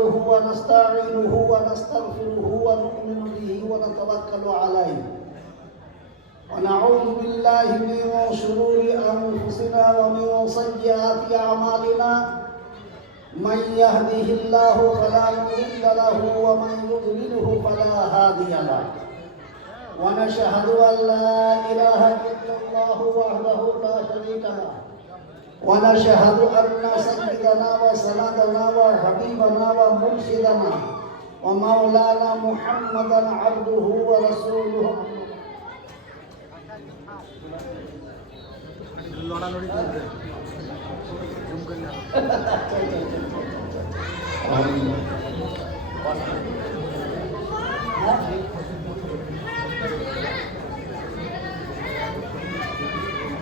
ونستعينه ونستغفره ونؤمن به ونتوكل عليه ونعوذ بالله من شرور أنفسنا ومن سيئات أعمالنا من يهده الله فلا مضل له ومن يضلله فلا هادي له ونشهد أن لا إله إلا الله وحده لا شريك له ونشهد أن سيدنا وسندنا وحبيبنا ومرشدنا ومولانا محمدا عبده ورسوله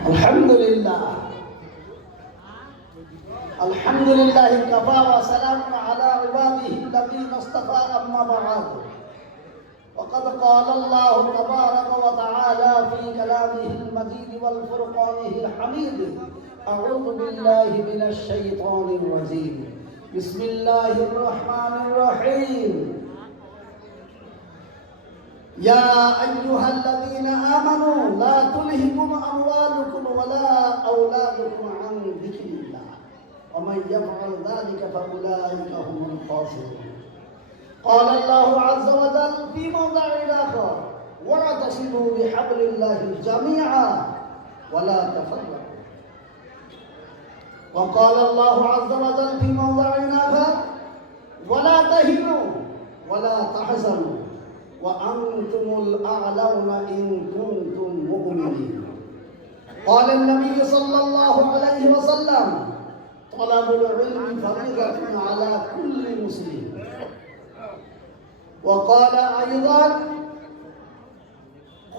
الحمد لله الحمد لله كفى وسلام على عباده الذين اصطفى أما بعد وقد قال الله تبارك وتعالى في كلامه المجيد والفرقانه الحميد أعوذ بالله من الشيطان الرجيم بسم الله الرحمن الرحيم يا أيها الذين آمنوا لا تلهكم أموالكم ولا أولادكم عن ذكر الله ومن يفعل ذلك فأولئك هم الخاسرون قال الله عز وجل في موضع آخر واعتصموا بحبل الله جميعا ولا تفرقوا وقال الله عز وجل في موضع آخر ولا تهنوا ولا تحزنوا وأنتم الأعلون إن كنتم مؤمنين قال النبي صلى الله عليه وسلم طلب العلم فريضة على كل مسلم وقال أيضا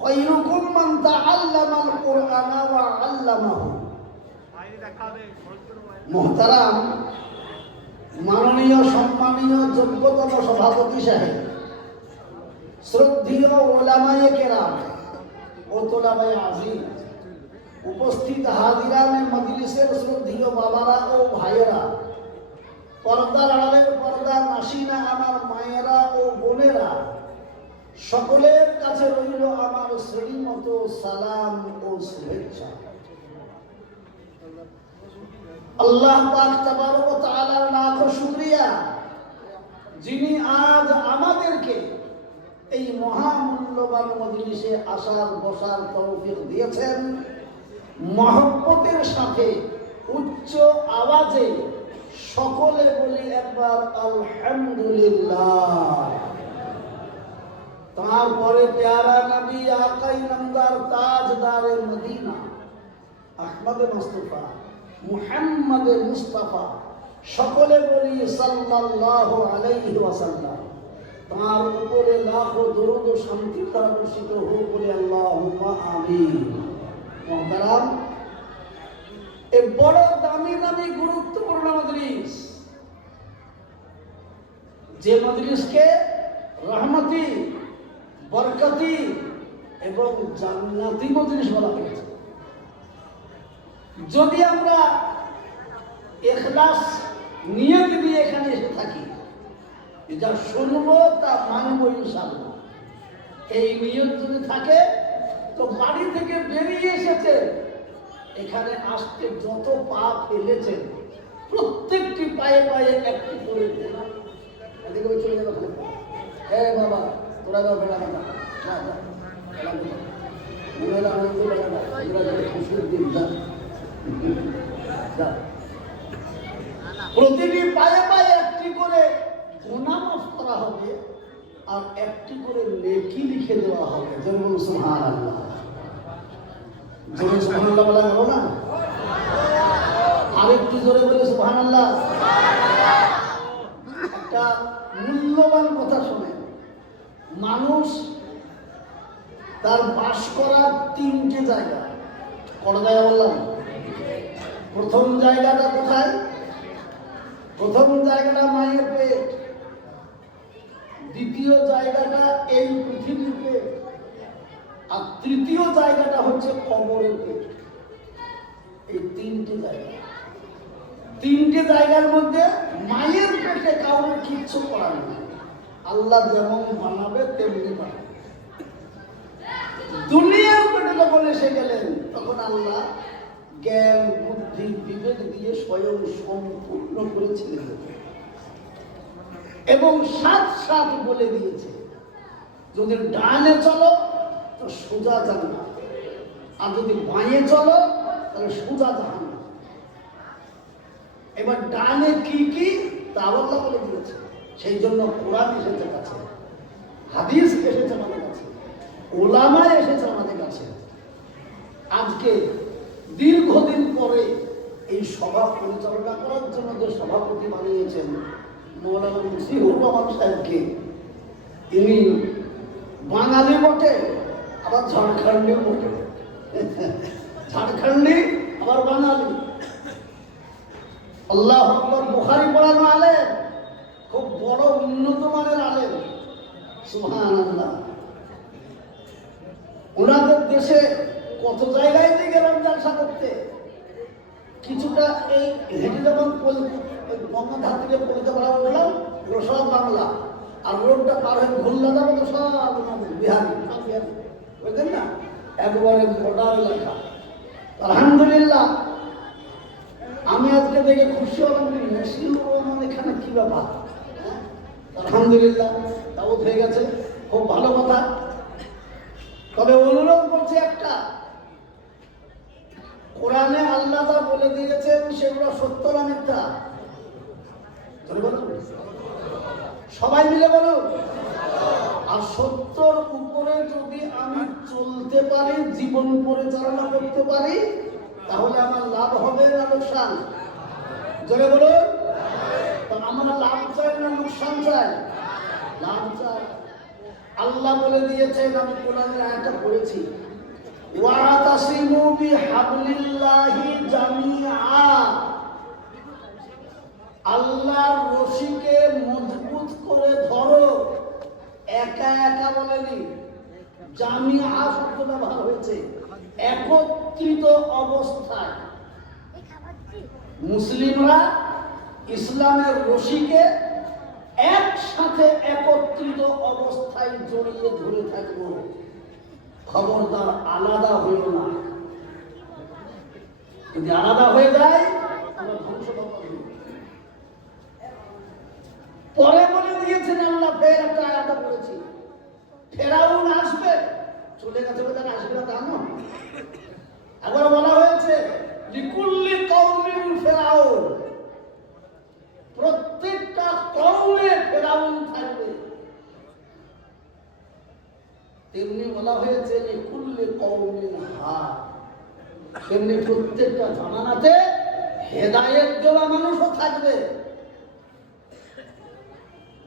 خيركم من تعلم القرآن وعلمه محترم মাননীয় সম্মানীয় যোগ্যতম সভাপতি সাহেব শ্রদ্ধেয় ওলামায়ে কেরাম ও তোলাবায়ে আজিজ উপস্থিত হাজিরানে মজলিসের শ্রদ্ধেয় বাবারা ও ভাইয়েরা পর্দার আড়ালের পর্দা নাসিনা আমার মায়েরা ও বোনেরা সকলের কাছে রইল আমার শ্রেণীমত সালাম ও শুভেচ্ছা। আল্লাহ পাক তাবারক ওয়া তাআলার লাখো শুকরিয়া যিনি আজ আমাদেরকে এই মহামূল্যবান মজলিসে আসার বসার তৌফিক দিয়েছেন। মহব্বতের সাথে উচ্চ আওয়াজে সকলে বলি একবার আলহামদুলিল্লাহ। তারপরে প্যারা নবী আকাই নামদার তাজদারে মদিনা আহমদ মুস্তাফা মুহাম্মদ মুস্তাফা সকলে বলি সাল্লাল্লাহু আলাইহি ওয়াসাল্লাম। তার উপরে লাখো দরুদ ও শান্তি বর্ষিত হোক বলে আল্লাহুম্মা আমিন। মুহতারাম, এই বড় দামি দামি গুরুত্বপূর্ণ মজলিস, যে মজলিসকে রহমতি বরকতি এবং জান্নাতি মজলিস বলা হয়েছে, যদি আমরা ইখলাস নিয়ত নিয়ে এখানে এসে থাকি, যা শুনবো তা মানবো ইনশাআল্লাহ, এই নিয়ত যদি থাকে তো বাড়ি থেকে বেরিয়ে এসেছে এখানে আসতে যত পা ফেলেছেন প্রত্যেকটি পায়ে পায়ে একটি করে এদিকে চলে যাবে। হ্যাঁ বাবা, তোরা যাও বেড়া না প্রতিটি পায়ে পায়ে একটি করে গুনাহ মাফ করা হবে আর একটি করে নেকি লিখে দেওয়া হবে। যেমন সুবহানাল্লাহ, জোরে সুবহানাল্লাহ বলা গেল না? আরেকটু জোরে বলে সুবহানাল্লাহ। একটা মূল্যবান কথা শোনেন, মানুষ তার বাস করার তিনটে জায়গা। কত জায়গা বললাম? প্রথম জায়গাটা কোথায়? প্রথম জায়গাটা মায়ের পেট, দ্বিতীয় জায়গাটা এই পৃথিবীতে, আর তৃতীয় জায়গাটা হচ্ছে কবরের পেট। এই তিনটি জায়গা। তিনটে জায়গার মধ্যে মায়ের পেটে কাউকে কিচ্ছু করার নেই। আল্লাহ যেমন বানাবে তেমনি বানাবে। দুনিয়ার পেটে যখন এসে গেলেন তখন আল্লাহ জ্ঞান বুদ্ধি বিবেক দিয়ে স্বয়ং সম্পূর্ণ করেছিলেন এবং সাথ সাথ বলে দিয়েছে যদি ডানে চলো তো সোজা জান্নাত, আর যদি বাঁয়ে চলো তাহলে সোজা জাহান্নাম। এবার ডানে কি কি তা আল্লাহ বলে দিয়েছে। সেই জন্য কোরআন এসেছে কাছে, হাদিস এসেছে আমাদের কাছে, ওলামা এসেছে আমাদের কাছে। আজকে দীর্ঘদিন পরে এই সভা পরিচালনা করার জন্য যে সভাপতি বানিয়েছেন মৌলানা মুসিবুর রহমান সাহেবকে, ইনি বাঙালি বটে আবার ঝাড়খণ্ডী বটে, ঝাড়খণ্ডী আবার বাঙালি। আল্লাহু আকবার, বুখারী পড়ানো আলেম, খুব বড় উন্নত মানের আলেম, সুবহানাল্লাহ। ওনাদের দেশে কত জায়গায় দিয়ে গেলাম জলসা করতে, কিছুটা এই হেঁটে যখন গঙ্গাধার থেকে পড়তে পারা বললাম সব বাংলা, আর রোডটা পার হয়ে ভুললা যাবো তো সব বিহারি, সব বিহারি বুঝলেন না, একবারে বর্ডার এলাকা। আলহামদুলিল্লাহ আমি আজকে দেখে খুশি হলাম, মুসলিমুর রহমান এখানে কি ব্যাপার। আলহামদুলিল্লাহ দাওয়াত হয়ে গেছে, খুব ভালো কথা। তবে অনুরোধ করছি একটা, কোরআনে আল্লাহ যা বলে দিয়েছেন সেগুলো সত্য না মিথ্যা? সবাই মিলে বলুন। আর সত্যর উপরে যদি আমি চলতে পারি, জীবন পরিচালনা করতে পারি, তাহলে আমার লাভ হবে না লোকসান? জোরে বলুন। আমরা লাভ চাই না লোকসান চাই? লাভ চাই। আল্লাহ বলে দিয়েছেন, আমি কোরআনের আয়াতটা পড়েছি, ওয়াতাসিমু বিহাবলিল্লাহি জামিআ, আল্লাহর রশিকে মজবুত করে ধরো। একা একা বলেনি, জামিআ শব্দ ব্যবহার হয়েছে, একত্রিত অবস্থায়। মুসলিমরা ইসলামের রশিকে একসাথে একত্রিত অবস্থায় জড়িয়ে ধরে থাকবো। খবরদার আলাদা হইল না, যদি আলাদা হয়ে যায় আমরা ধ্বংস পাবো। পরে বলে দিয়েছেন আল্লাহ, ফের একটা আয়াত বলেছি, ফেরাউন আসবে, চলে গেছে বলে আসবে না তা নয়। একবার বলা হয়েছে লিকুল্লি কওমিন ফিরাউন, প্রত্যেকটা কওমে ফেরাউন থাকবে। তেমনি বলা হয়েছে লিকুল্লি কওমিন হাদ, তেমনি প্রত্যেকটা জামানাতে হেদায়েত দেওয়া মানুষও থাকবে।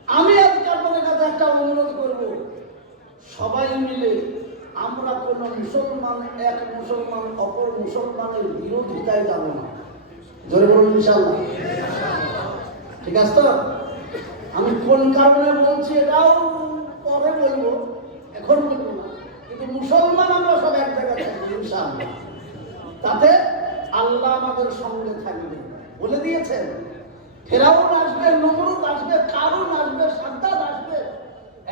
আমি আজকে আপনাদের কাছে একটা অনুরোধ করব, সবাই মিলে আমরা কোন মুসলমান এক মুসলমান অপর মুসলমানের বিরোধিতায় যাব না। জোরে বলুন ইনশাআল্লাহ। ঠিক আছে তো? আমি কোন কারণে বলছি এটাও পরে বলবো, এখন বলবো না, কিন্তু মুসলমান আমরা সব এক জায়গায় থাকবো ইনশাআল্লাহ। তাতে আল্লাহ আমাদের সঙ্গে থাকবে। বলে দিয়েছেন ফেরাউন আসবে, নমরুদ আসবে, কারুন আসবে, সাদ্দাত আসবে,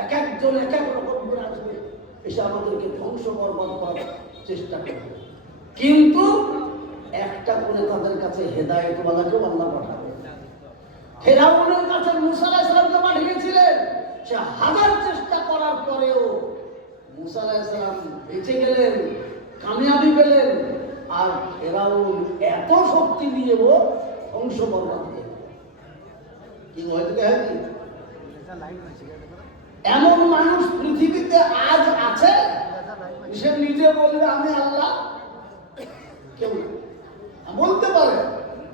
এক একজন এক এক রকম করে আসবে, এসে আমাদেরকে ধ্বংস বরবাদ করার চেষ্টা করবে। কিন্তু একটা করে তাদের কাছে হেদায়েতওয়ালাকেও আল্লাহ পাঠাবে। ফেরাউনের কাছে মুসা আলাইহিস সালামকে পাঠিয়েছিলেন, সে হাজার চেষ্টা করার পরেও মুসা আলাইহিস সালাম বেঁচে গেলেন, কামিয়াবি পেলেন। আর ফেরাউন এত শক্তি দিয়েও ধ্বংস বরবাদ করে। এমন মানুষ পৃথিবীতে আজ আছে, সে নিজে বলবে আমি আল্লাহ? কেউ বলতে পারে,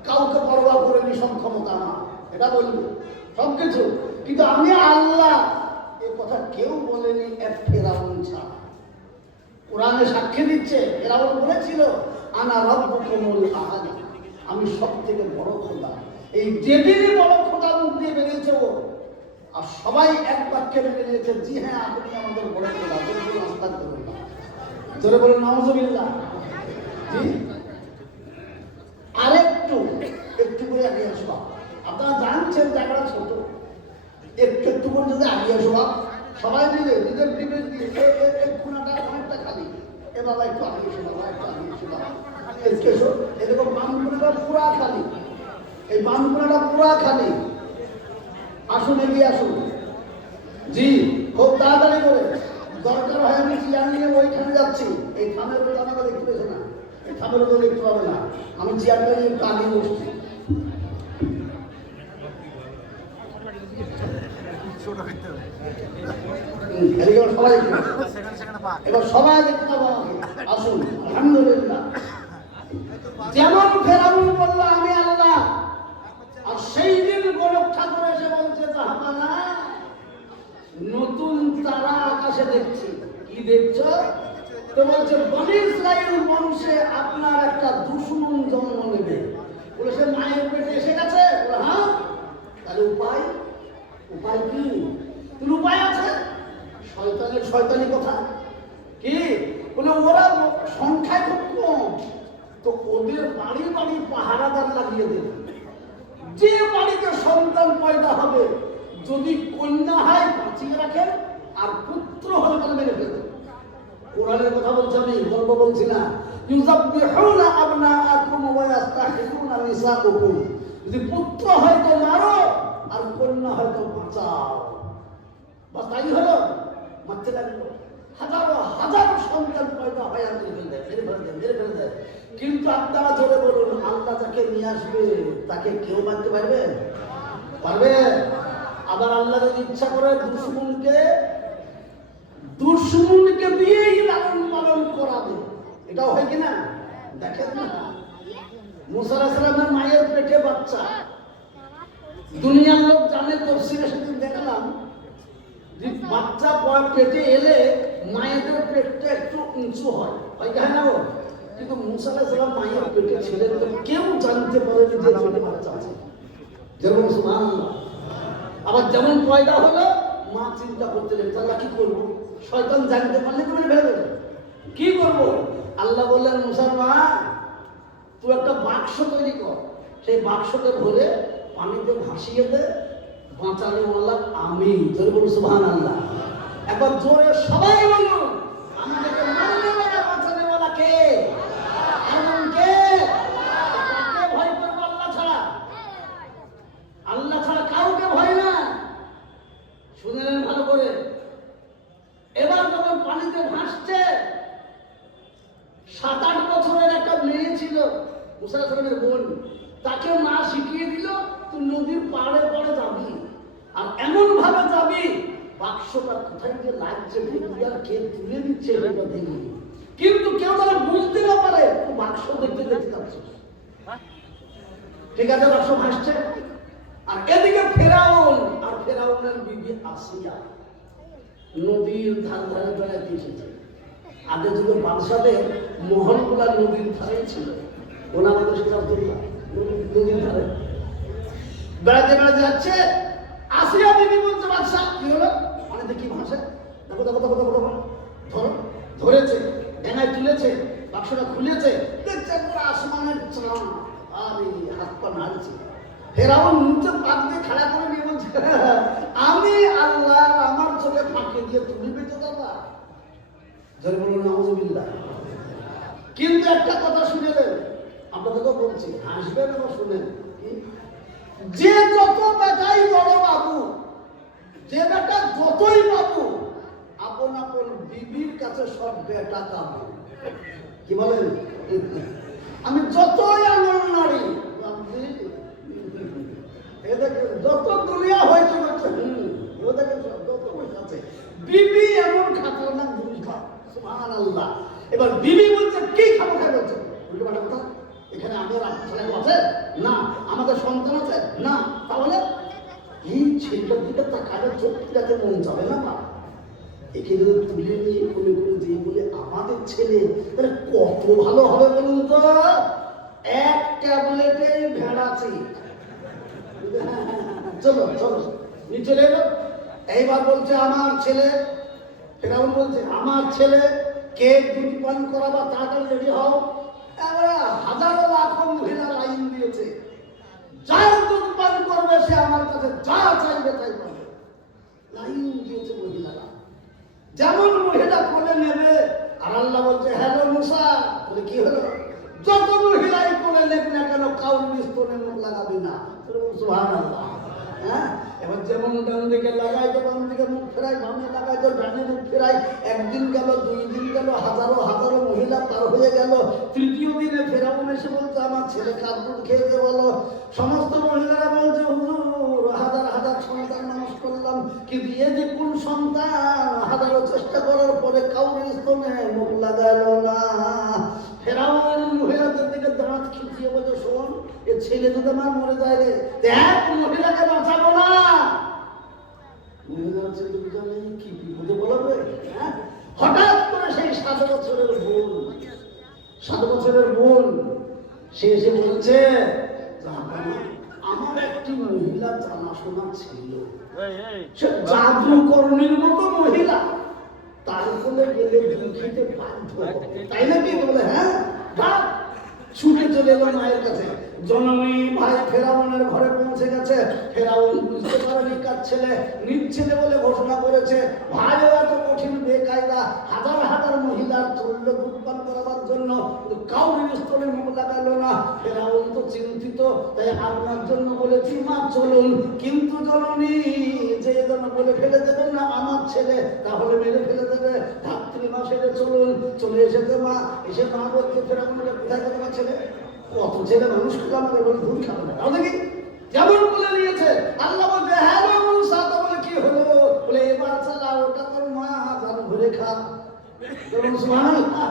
কাউকে পরোয়া করে নিঃসম ক্ষমতা আমার, এটা বলবে সবকিছু, কিন্তু আমি আল্লাহ এ কথা কেউ বলেনি এক ফেরাউন ছাড়া। কোরআনে সাক্ষী দিচ্ছে, ফেরাউন বলেছিল আনা রাব্বুকুমুল আহাদ, আমি সব থেকে বড় খোদা। এই যেদিনই বড় খোদা মুখ দিয়ে বেরিয়েছে ও, আর সবাই এক বাক্যে মেনে নিয়েছে, জি হ্যাঁ আপনি আমাদের বড় খোদা, বলুন আস্তাগফিরুল্লাহ, জোরে বলুন নাউযুবিল্লাহ। জি আরেকটু একটু করে আগিয়ে আসবা। আপনারা জানছেন জায়গাটা ছোট, একটু একটু করে যদি আগিয়ে আসবা, সবাই মিলে নিজের ডিবেট দিয়ে এই খুনাটা অনেকটা খালি, এ বাবা একটু আগিয়ে এসো, বাবা একটু আগিয়ে এসো, বাবা একটু এসো। এরকম বামকুনাটা পুরা খালি, এই বামকুনাটা পুরা খালি। আসুন, এগিয়ে আসুন। জি, খুব তাড়াতাড়ি করে। দরকার হয় আমি চেয়ার নিয়ে ওইখানে যাচ্ছি। এই থামের উপরে আমাকে দেখতে পেয়েছে না, এই থামের উপরে দেখতে পাবে না, আমি চেয়ারটা নিয়ে একটু আগে বসছি। এবার সবাই দেখতে পাবো আমাকে। আসুন, আলহামদুলিল্লাহ। যেমন ফেরাউন বলল আমি আল্লাহ, আর সেই দিন গোলক ঠাকুর এসে বলছে জাহাপানা নতুন তারা আকাশে দেখছি। কি দেখছ? তো বলছে বনী ইসরাইল বংশে আপনার একটা দুশমন জন্ম নেবে। বলে সে মায়ের পেটে এসে গেছে? হ্যাঁ। তাহলে উপায়? উপায় কি? তোর উপায় আছে? শয়তানের শয়তানি কথা কি? বলে ওরা সংখ্যায় খুব কম, তো ওদের বাড়ি বাড়ি পাহারাদার লাগিয়ে দেবে। যে বাড়িতে সন্তান পয়দা হবে, যদি কন্যা হয় বাঁচিয়ে রাখেন, আর পুত্র হলে তাহলে মেরে ফেলবেন। কোরআনের কথা বলছি, আমি গল্প বলছি না। ইউযাব্বিহুনা আবনাআকুম ওয়া ইস্তাহয়ুনা নিসাআকুম। যদি পুত্র হয় তো মারো, আর কন্যা হয় তো বাঁচাও। বাস তাই হলো, মারতে লাগলো। হাজারো হাজারো সন্তান পয়দা হয় আর মেরে ফেলে দেয়। কিন্তু আপনারা জোরে বলুন, আল্লাহ যাকে নিয়ে আসবে তাকে কেউ মারতে পারবে? পারবে? আবার আল্লাহ যদি ইচ্ছা করে দুশ্মনকে দিয়েই লালন পালন করাবে। এটাও হয় কিনা দেখেন না। মুসা আলাইহিস সালামের মায়ের পেটে বাচ্চা, দুনিয়ার লোক জানে। তফসিরে সেদিন দেখলাম যে বাচ্চা পেটে এলে মায়েদের পেটটা একটু উঁচু হয়, হয় কি না? কিন্তু মুসা আলাইহিস সালাম মায়ের পেটে ছিলেন, তো কেউ জানতে পারেনি যে পেটে বাচ্চা আছে। যেমন সুবহানাল্লাহ। আবার যেমন পয়দা হলো, মা চিন্তা করতেলেন তাহলে কি করবো? শয়তান জানতে পারলে তুমি ভেবে কি করবো? আল্লাহ বললেন মুসার মা, তুই একটা বাক্স তৈরি কর, সেই বাক্সকে ভরে পানিতে ভাসিয়ে দে, বাঁচানো ওয়ালা আমি। জোরে বলুন সুবহানাল্লাহ। একবার জোরে সবাই বলুন, আমাদেরকে মারনে ওয়ালা বাঁচানো ওয়ালা কে? এমন কে? কাকে ভয় করবো? আল্লাহ ছাড়া। আল্লাহ ছাড়া কাউকে ভয় না। শুনে নেন ভালো করে। এবার যখন পানিতে ভাসছে, 7-8 বছরের একটা মেয়ে ছিল, মুসা আলাইহিস সালামের বোন, তাকে মা শিখিয়ে দিল তুই নদীর পাড়ে পাড়ে যাবি, আর এমন ভাবে যাবি বাক্সটা কোথায় যে লাগছে দেখবি আর কে তুলে দিচ্ছে এটা দেখবি। কিন্তু কেউ তারা বুঝতে না পারে তুই বাক্স দেখতে দেখতে যাচ্ছিস। ঠিক আছে, বাক্স ভাসছে। আর এদিকে ফেরাউন আর ফেরাউনের বিবি আসিয়া নদীর ধারে বেড়াতে এসেছে। আগে যুগের বাদশাদের মহলগুলা নদীর ধারেই ছিল। ওনার নদীর ধারে বেড়াতে বেড়াতে যাচ্ছে। আসিয়া বিবি বলছে বাদশা কি হলো? পানিতে কি ভাসে? দেখো দেখো দেখো দেখো দেখো। ধরো, ধরেছে, ডেঙায় তুলেছে, বাক্সটা খুলেছে, দেখছে পুরো আসমানের চাঁদ। আরে হাত পা নাড়ছে। ফেরাউন নিচে পাক দিয়ে খাড়া করে নিয়ে বলছে আমি আল্লাহ আমার চোখে ফাঁকে দিয়ে তুমি বেঁচে যাবা। জোরে বলুন নাউযুবিল্লাহ। কিন্তু একটা কথা শুনে দেন, আপনাদেরকে বলছি, হাসবেন না শুনেন। যে যত বেটাই বড় বাবু, যে বেটা যতই বাবু, আপন আপন বিবির কাছে সব বেটা কাবু। কি বলেন? আমি যতই আনন্দ নারী, যত দুনিয়া হয়েছে বিবি এমন খাতারনাক জিনিস। সুবহানাল্লাহ। এবার বিবি বলছে কি খাবো খাই বলছে উল্টো পাল্টা কথা। এখানে আমাদের ছেলে আছে না, আমাদের সন্তান আছে না, তাহলে এই ছেলেটার দিকে তাকালে চোখ যাতে মন যাবে না। বা একে যদি তুলে নিয়ে কোলে কোলে দিয়ে বলে আমাদের ছেলে, তাহলে কত ভালো হবে বলুন তো। এক ট্যাবলেটে ভেড়াচ্ছি। চলো চলো নিচে এলো। এইবার বলছে আমার ছেলে, ফেরাউন বলছে আমার ছেলে, কেক দুধ পান করাবা, তাড়াতাড়ি রেডি হও। হাজারো লাখো মহিলা লাইন দিয়েছে। যার দুধ পান করবে সে আমার কাছে যা চাইবে তাই পাবে। লাইন দিয়েছে মহিলারা, যেমন মহিলা কোলে নেবে, আর আল্লাহ বলছে হ্যালো মুসা, বলে কি হলো? যত মহিলাই কোলে নেব না কেন কাউরি স্তনে মুখ লাগাবি না। সুবহানাল্লাহ। হ্যাঁ, এবার যেমন ডান দিকে লাগাই তো বাম দিকে মুখ ফেরাই, বামে লাগাই তো ডানে মুখ ফেরাই। একদিন গেল, 2 দিন গেল, হাজারো হাজারো মহিলা পার হয়ে গেল। তৃতীয় দিনে ফেরাউন এসে বলছে আমার ছেলেকে দুধ খেতে বলো। সমস্ত মহিলারা বলছে হুজুর হাজার হাজার সন্তান মানুষ করলাম, কিন্তু এ যে কোন সন্তান, হাজারো চেষ্টা করার পরে কাউরি স্তনে মুখ লাগালো না। ফেরাউন মহিলাদের দিকে দাঁত খিচিয়ে বলছে শোন, এ ছেলে যদি আমার মরে যায় রে, দেখ মহিলাকে বাঁচাবো না। মহিলা হচ্ছে কি বিপদে বলবে। হঠাৎ করে সেই 7 বছরের বোন সে এসে বলছে আমার একটি মহিলা জানাশোনা ছিল, সে জাদুকরণীর মতো মহিলা, তার ফলে গেলে খেতে বাধ্য, তাই নাকি? বলে হ্যাঁ, ছুটে চলে এলো মায়ের কাছে। জননী ভাই ফেরাউনের ঘরে পৌঁছে গেছে। ফেরাউন বুঝতে পারেনি কার ছেলে, নিজ ছেলে বলে ঘোষণা করেছে। ভাইও এত কঠিন বেকায়দা, হাজার হাজার মহিলার চলল দুধ পান করাবার জন্য, কাউরির স্তনে মুখ লাগালো না। ফেরাউন তো চিন্তিত, তাই আপনার জন্য বলেছি মা চলুন, কিন্তু জননী যে জন্য বলে ফেলে দেবেন না আমার ছেলে, তাহলে মেরে ফেলে দেবে। ধাত্রী মা সেটা চলুন। চলে এসেছে মা, এসে মা বলছে ফেরাউনকে কোথায় তোমার ছেলে? কত ছেলে মানুষ করে আমাদের বলে দুধ খাবে না, তাহলে কি? যেমন বলে নিয়েছে। আল্লাহ বলছে হ্যালো মুসা, তো বলে কি হলো? বলে এবার চালা, ওটা তোর মা জানো ভরে খা। যেমন সুবহানাল্লাহ।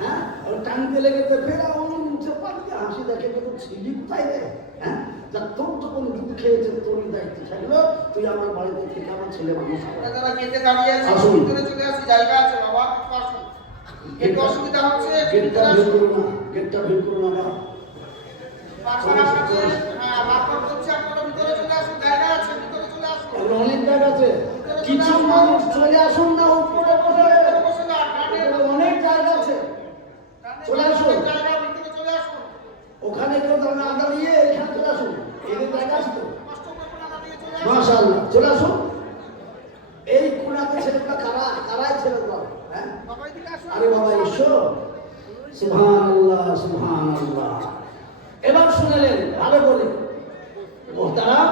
হ্যাঁ, টানতে লেগেছে। ফেরাউন মুছে পালিয়ে হাসি দেখে, কিন্তু ছিলি কোথায় রে? হ্যাঁ, যা তোর যখন দুধ খেয়েছে তোরই দায়িত্ব থাকলো, তুই আমার বাড়িতে থেকে আমার ছেলে মানুষ কর। যারা গেটে দাঁড়িয়ে আছে ভিতরে চলে আসি, জায়গা আছে বাবা, আসুন। একটু অসুবিধা হচ্ছে, গেটটা বের করো না, গেটটা বের করো না। পাশার আছে, হ্যাঁ বারবার করছে, আপনারা ভিতরে চলে আসুন, জায়গা আছে, ভিতরে চলে আসুন। অনেক জায়গা আছে, কিছু মানুষ চলে আসুন না, উপরে বসে না, ডানে অনেক জায়গা আছে, চলে আসুন। জায়গা, ভিতরে চলে আসুন। ওখানে কেউ না দাঁড়িয়ে এখানে চলে আসুন, এদের জায়গা আছে তো। কষ্ট করবেন না, দাঁড়িয়ে চলে আসুন। মাশাআল্লাহ, চলে আসুন। এই কোনাতে ছেলেগুলো কারাই ছেলেগুলো। হ্যাঁ বাবা এদিকে আসুন। আরে বাবা এসো। সুবহানাল্লাহ, সুবহানাল্লাহ। এবার শুনলেন ভালো করে মোহতারাম,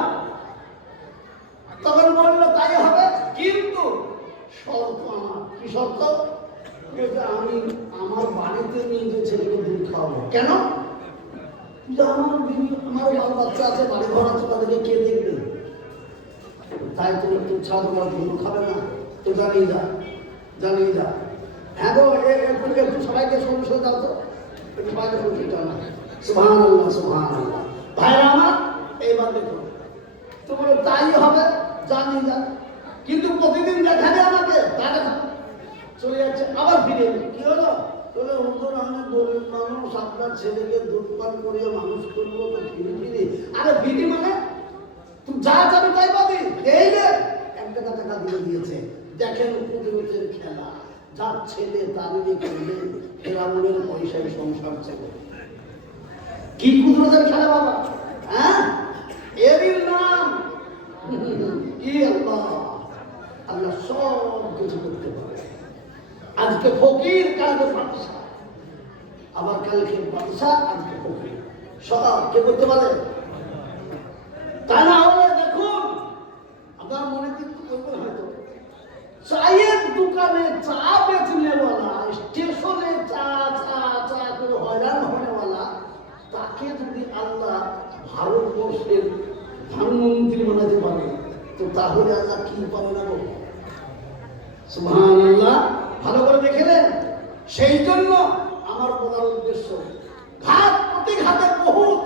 তখন বললো তাই হবে, কিন্তু শর্ত আমার। কি শর্ত? এটা আমি আমার বাড়িতে নিয়ে যে ছেলেকে দুধ খাওয়াবো। কেন? আমার বিবি, আমার বাল বাচ্চা আছে, বাড়ি ঘর আছে, তাদেরকে কে দেখবে? তাই তুমি দুধ ছাড়া তোমার দুধ খাবে না, তো জানিয়ে যা। হ্যাঁ গো, একটু সবাইকে সমস্যা দাও তো, একটু বাইরে সমস্যা না। সুবহানাল্লাহ, সুবহানাল্লাহ। ভাইরা আমার, এইবার দেখো, তো বলো তাই হবে, জানিয়ে যা। কিন্তু প্রতিদিন দেখাবে আমাকে, তাহলে চলে যাচ্ছে, আবার ফিরে এলি। কি হলো? তবে হুজুর আমি গরিব মানুষ, আপনার ছেলেকে দুধ পান করিয়ে মানুষ করবো, তো ফিরি। আরে ফিরি মানে তুমি যা যাবে তাই পাবি। এই রে 1 টাকা দিয়ে দিয়েছে। দেখেন কুদরতের খেলা, যার ছেলে তারই করলে ফেরাউনের পয়সায় সংসার চলে। কি কুদরতের খেলা বাবা! হ্যাঁ, এরই নাম কি আল্লাহ। আল্লাহ সব কিছু করতে পারে। আজকে ফকির, কালকে বাদশা, আবার কালকে বাদশা, আজকে ফকির, সব কে করতে পারে? তা না হলে দেখুন, আপনার মনে কিন্তু করবে হয়তো চায়ের দোকানে চা বেচনেওয়ালা, স্টেশনে চা করে হয়রান হনেওয়ালা, তাকে যদি আল্লাহ ভারতবর্ষের প্রধানমন্ত্রী বানাতে পারে, তো তাহলে আল্লাহ কি পারে না বলবো? সুবহানাল্লাহ। ভালো করে দেখেলেন। সেই জন্য আমার বলার উদ্দেশ্য, প্রতিঘাতের বহুত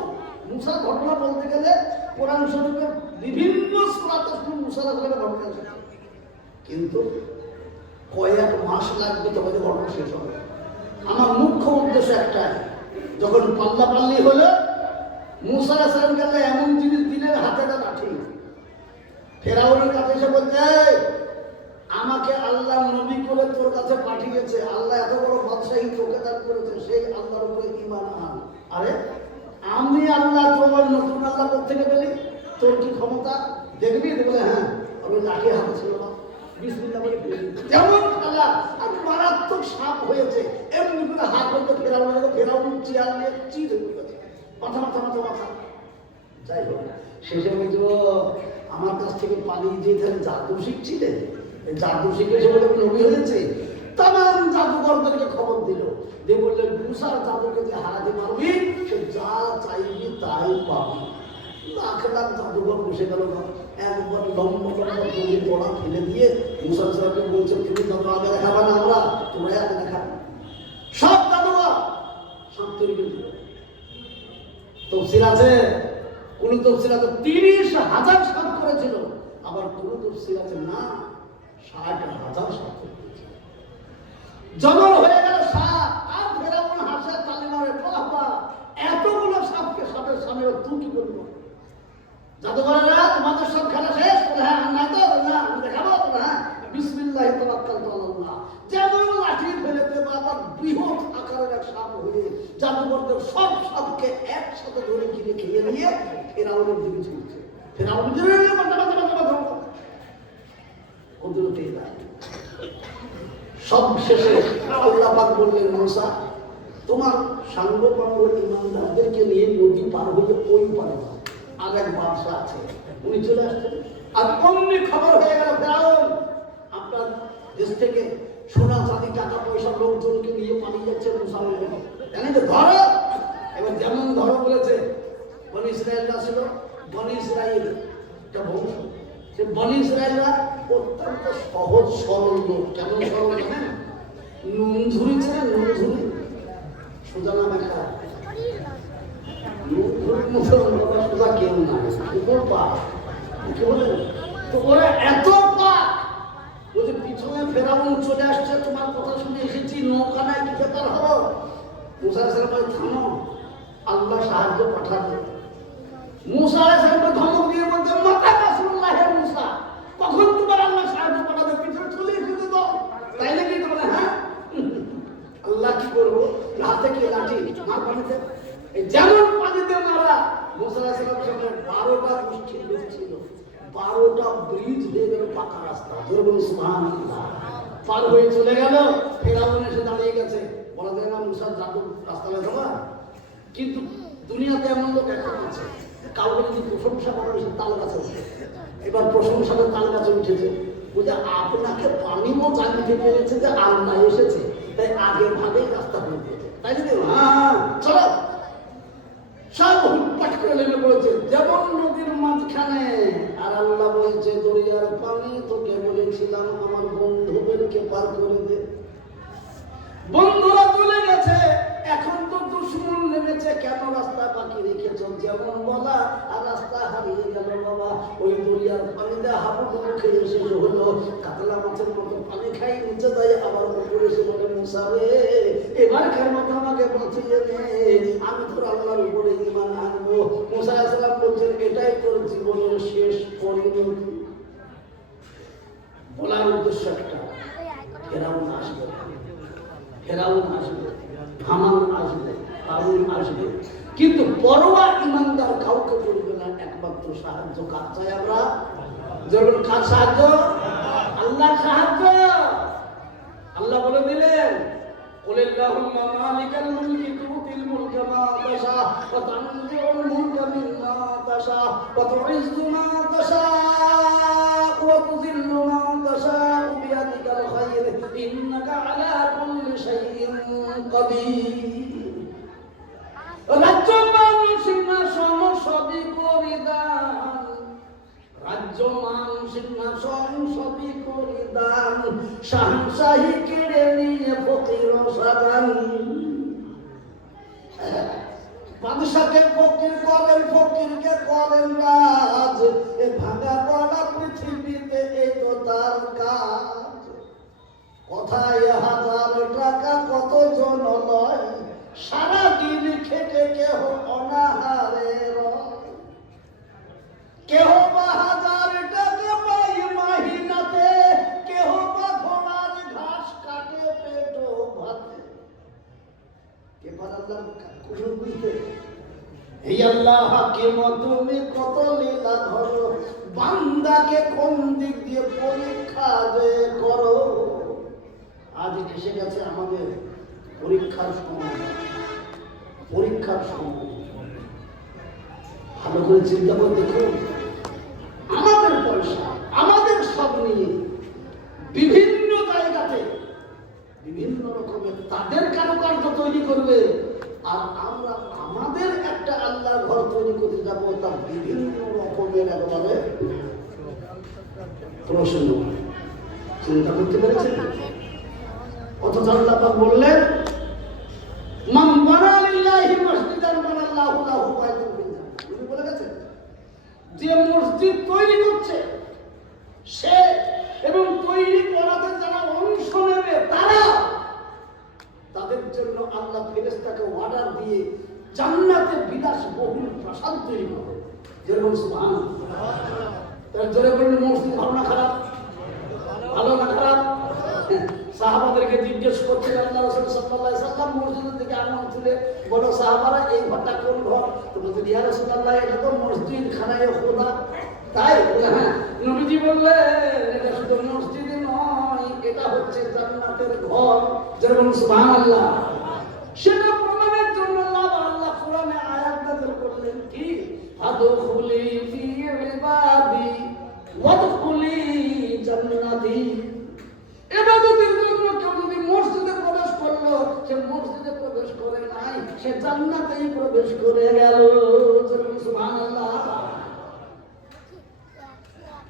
মুসার ঘটনা বলতে গেলে কোরআন শরীফে বিভিন্ন সূরাতে মুসার ঘটনা আছে, কিন্তু কয়েক মাস লাগবে তবে ঘটনা শেষ হবে। আমার মুখ্য উদ্দেশ্য একটাই, যখন পাল্লাপাল্লি হলো, মুসা আলাইহিস সালামকে আল্লাহ এমন জিনিস দিলেন, হাতেটা লাঠি। ফেরাউনের কাছে এসে বলছে আমাকে আল্লাহ নবী করে তোর কাছে পাঠিয়েছে, আল্লাহ এত বড় বাদশাহী তোকে দান করেছে, সেই আল্লাহর উপরে ঈমান আন। আরে আমি আল্লাহ, তোমার নতুন আল্লাহ কোথেকে পেলি? তোর কি ক্ষমতা দেখবি? বলে হ্যাঁ, আমি লাঠি হাতে ছিল না, বিসমিল্লাহ বলে ফেলে দিই। যেমন খেলা আর মারাত্মক সাপ হয়েছে, এমনি করে হাত করতে ফেরাউন চেয়ার নিয়ে চির হয়ে গেছে, মাথা মাথা মাথা মাথা। যাই হোক, শেষে বলছিল আমার কাছ থেকে পালিয়ে যে তাহলে জাদু শিখছিলেন, জাদু শিখে সে বলে নবী হয়েছে। তাম জাদুকরদেরকে খবর দিল, দিয়ে বললেন মুসার জাদুকে যে হারাতে পারবি, সে যা চাইবি তাই পাবি। লাখ লাখ জাদুঘর বসে গেল না, একবার লম্বা লম্বা দড়ি পড়া ফেলে দিয়ে মুসা সাহেবকে বলছে তুমি জাদু আগে দেখাবা না, আমরা তোমরা আগে দেখাবো। সব জাদুঘর সব তৈরি করে দিল। তফসিল আছে, কোন তফসিল আছে 30,000 সাপ করেছিল, আবার কোন তফসিল আছে না 60,000 সাপ করেছিল। জনল হয়ে গেল সাপ, আর ফেরাউন হাসে তালি মারে, বাবা এতগুলো সাপকে সাপের সামনে তুই কি করবো? জাদুঘরেরা তোমাদের সব খেলা শেষ? হ্যাঁ, না তো না, আমি দেখাবো। হ্যাঁ, বিসমিল্লাহি তাওয়াক্কালতু আলাল্লাহ। যেমন লাঠি ফেলেতে বাবা বৃহৎ আকারের এক সাপ হয়ে জাদুঘরদের সব সাপকে একসাথে ধরে গিলে খেয়ে নিয়ে ফেরাউনের দিকে ছুটছে। ফেরাউন ওদের পেয়ে যায়। সব শেষে আল্লাহ পাক বললেন মুসা, তোমার সাঙ্গপাঙ্গ ইমানদারদেরকে নিয়ে নদী পার হয়ে ওই পারে আর এক বাদশা আছে, উনি চলে আসছেন। আর অমনি খবর হয়ে গেল ফেরাউন আপনার দেশ থেকে সোনা চাঁদি টাকা পয়সা লোকজনকে নিয়ে পালিয়ে যাচ্ছে মুসা। জানেন তো ধরো, এবার যেমন ধরো বলেছে, বনি ইসরায়েলরা ছিল, বনি ইসরায়েল একটা বংশ, সে বনি ইসরায়েলরা অত্যন্ত সহজ সরল লোক। কেমন সরল জানেন? নুন ঝুরিছে, নুন ঝুরি সোজা নাম একটা সোজা কেউ না, উপর পা কি বলেন তো, ওরা এত পাক বলছে পিছনে ফেরাউন চলে আসছে, তোমার কথা শুনে এসেছি, নৌকা নাই, কি ব্যাপার হলো? মুসা আলাইহিস সালাম থামো, আল্লাহ সাহায্য পাঠাবে। মুসা আলাইহিস সালামকে ধমক দিয়ে বলতে, মাতা রাসূলুল্লাহ হে মুসা, কখন তোমার আল্লাহ সাহায্য পাঠাবে? পিছনে চলে এসে দাও, তাই নাকি? তোমরা হ্যাঁ, আল্লাহ কি করবো? হাতে কি লাঠি, মার পানিতে, যেমন পানিতে মারা। মুসা আলাইহিস সালামের সামনে 12টা গোষ্ঠীর লোক ছিল, 12টা ব্রিজ হয়ে গেল, পাকা রাস্তা, যেরকম সুবহানাল্লাহ পার হয়ে চলে গেল। ফেরাউন এসে দাঁড়িয়ে গেছে, বলা যায় না মুসার জাদু রাস্তা লাগা। কিন্তু দুনিয়াতে এমন লোক এখন আছে, কাউকে যদি প্রশংসা করা হয়েছে তাল গাছে উঠে, এবার প্রশংসাটা তাল গাছে উঠেছে, বুঝে আপনাকে পানিও জানিয়ে পেরেছে যে আল্লাহ এসেছে, তাই আগে ভাগে রাস্তা করে দিয়েছে, তাই যদি হ্যাঁ চলো সব হুটপাট করে নেমে পড়েছে যেমন নদীর মাঝখানে। আর আল্লাহ বলছে দরিয়ার পানি তোকে বলেছিলাম আমার বন্ধুদেরকে পার করে দে, বন্ধুরা চলে গেছে, এখন তো দুশ্মন নেমেছে, কেন রাস্তা বাকি রেখেছ? যেমন বলা আর রাস্তা হারিয়ে গেল বাবা। ওই দরিয়ার পানিতে হাবুডুবু খেয়ে শেষ হলো, কাতলা মাছের মতো পানি খাই নিচে যায়, আবার উপরে এসে বলে মুসা রে এবার খের মতো আমাকে বাঁচিয়ে নে, আমি তোর আল্লাহর উপরে ঈমান আনবো। মুসা আলাইহিস সালাম বলছেন এটাই তোর জীবনের শেষ পরিণতি। বলার উদ্দেশ্য একটা, ফেরাউন আসবে, ফেরাউন আসবে, হামান আসবে, কারুন আসবে, কিন্তু পরোয়া ইমানদার কাউকে করবে না। একমাত্র সাহায্য কার চাই আমরা? যখন কার সাহায্য? আল্লাহর সাহায্য। আল্লাহ বলে দিলেন কুলিল্লাহুম্মা মালিকাল মুলকি তুতিল মুলকা মা তাশা ওয়া তানজিউল মুলকা মিম্মা তাশা ওয়া তুইজ্জু মা তাশা ওয়া তুযিল্লু মা তাশা বিয়াদিকাল খায়র ইন্নাকা আলা কুল্লি শাইইন কাদির। রাজ্য মান সিংহাসন সবই করিদান, রাজ্য মান সিংহাসন সবই করিদান, শাহনশাহী কেড়ে নিয়ে ফকির সাদান। বাদশাকে ফকির করেন, ফকিরকে করেন রাজ, এ ভাঙা গড়া পৃথিবীতে এই তো তার কাজ। কোথায় 1000 টাকা কত জন লয়, সারাদিন খেটে কেহ অনাহারে রয়। কেহ বা 1000 টাকা পাই মাহিনাতে, কেহ বা ঘোড়ার ঘাস কাটে পেট ভাতে। কে পারাল্লাহ কোন বুঝতে আল্লাহ হাকিম তুমি কত লীলা ধরো, বান্দাকে কোন দিক দিয়ে পরীক্ষা যে করো। আজ এসে গেছে আমাদের পরীক্ষার সময়, পরীক্ষার সময়। ভালো করে চিন্তা করে দেখুন, আমাদের পয়সা আমাদের সব নিয়ে বিভিন্ন জায়গাতে বিভিন্ন রকমের তাদের কারুকার্য তৈরি করবে, আর আমরা আমাদের একটা আল্লাহর ঘর তৈরি করতে যাবো, তার বিভিন্ন রকমের একবারে প্রশ্ন। চিন্তা করতে পেরেছেন? অথচ আল্লাহ পাক বললেন, মান বানা লিল্লাহি মসজিদান বানাল্লাহু লাহু বাইতুল ফিল জান্নাহ। উনি বলে গেছেন যে মসজিদ তৈরি করছে সে এবং তৈরি করাতে যারা অংশ নেবে তারা, তাদের জন্য আল্লাহ ফেরেশতাকে অর্ডার দিয়ে জান্নাতে বিলাস বহুল প্রাসাদ তৈরি করবে। যেরকম সুবহানাল্লাহ। তার জোরে বললেন মসজিদ ভালো না খারাপ? ভালো না খারাপ? সাহাবাদেরকে জিজ্ঞেস করছেন আল্লাহ রাসূল সাল্লাল্লাহু আলাইহি ওয়াসাল্লাম মসজিদের দিকে আঙুল তুলে, বলো সাহাবারা এই ঘরটা কোন ঘর? তো বলতে ইয়া রাসূলুল্লাহ এটা তো মসজিদ খানায়ে খোদা। তাই হ্যাঁ, নবীজি বললেন এটা শুধু মসজিদ নয়, এটা হচ্ছে জান্নাতের ঘর। যেরকম সুবহানাল্লাহ। সেটা প্রমাণের জন্য আল্লাহ কোরআনে আয়াত নাযিল করলেন কি, আদখুলি ফি ইবাদি ওয়াদখুলি জান্নাতি। ইবাদতের জন্য কেউ যদি মসজিদে প্রবেশ করলো, সে মসজিদে প্রবেশ করে নাই, সে জান্নাতেই প্রবেশ করে গেল। যেরকম সুবহানাল্লাহ।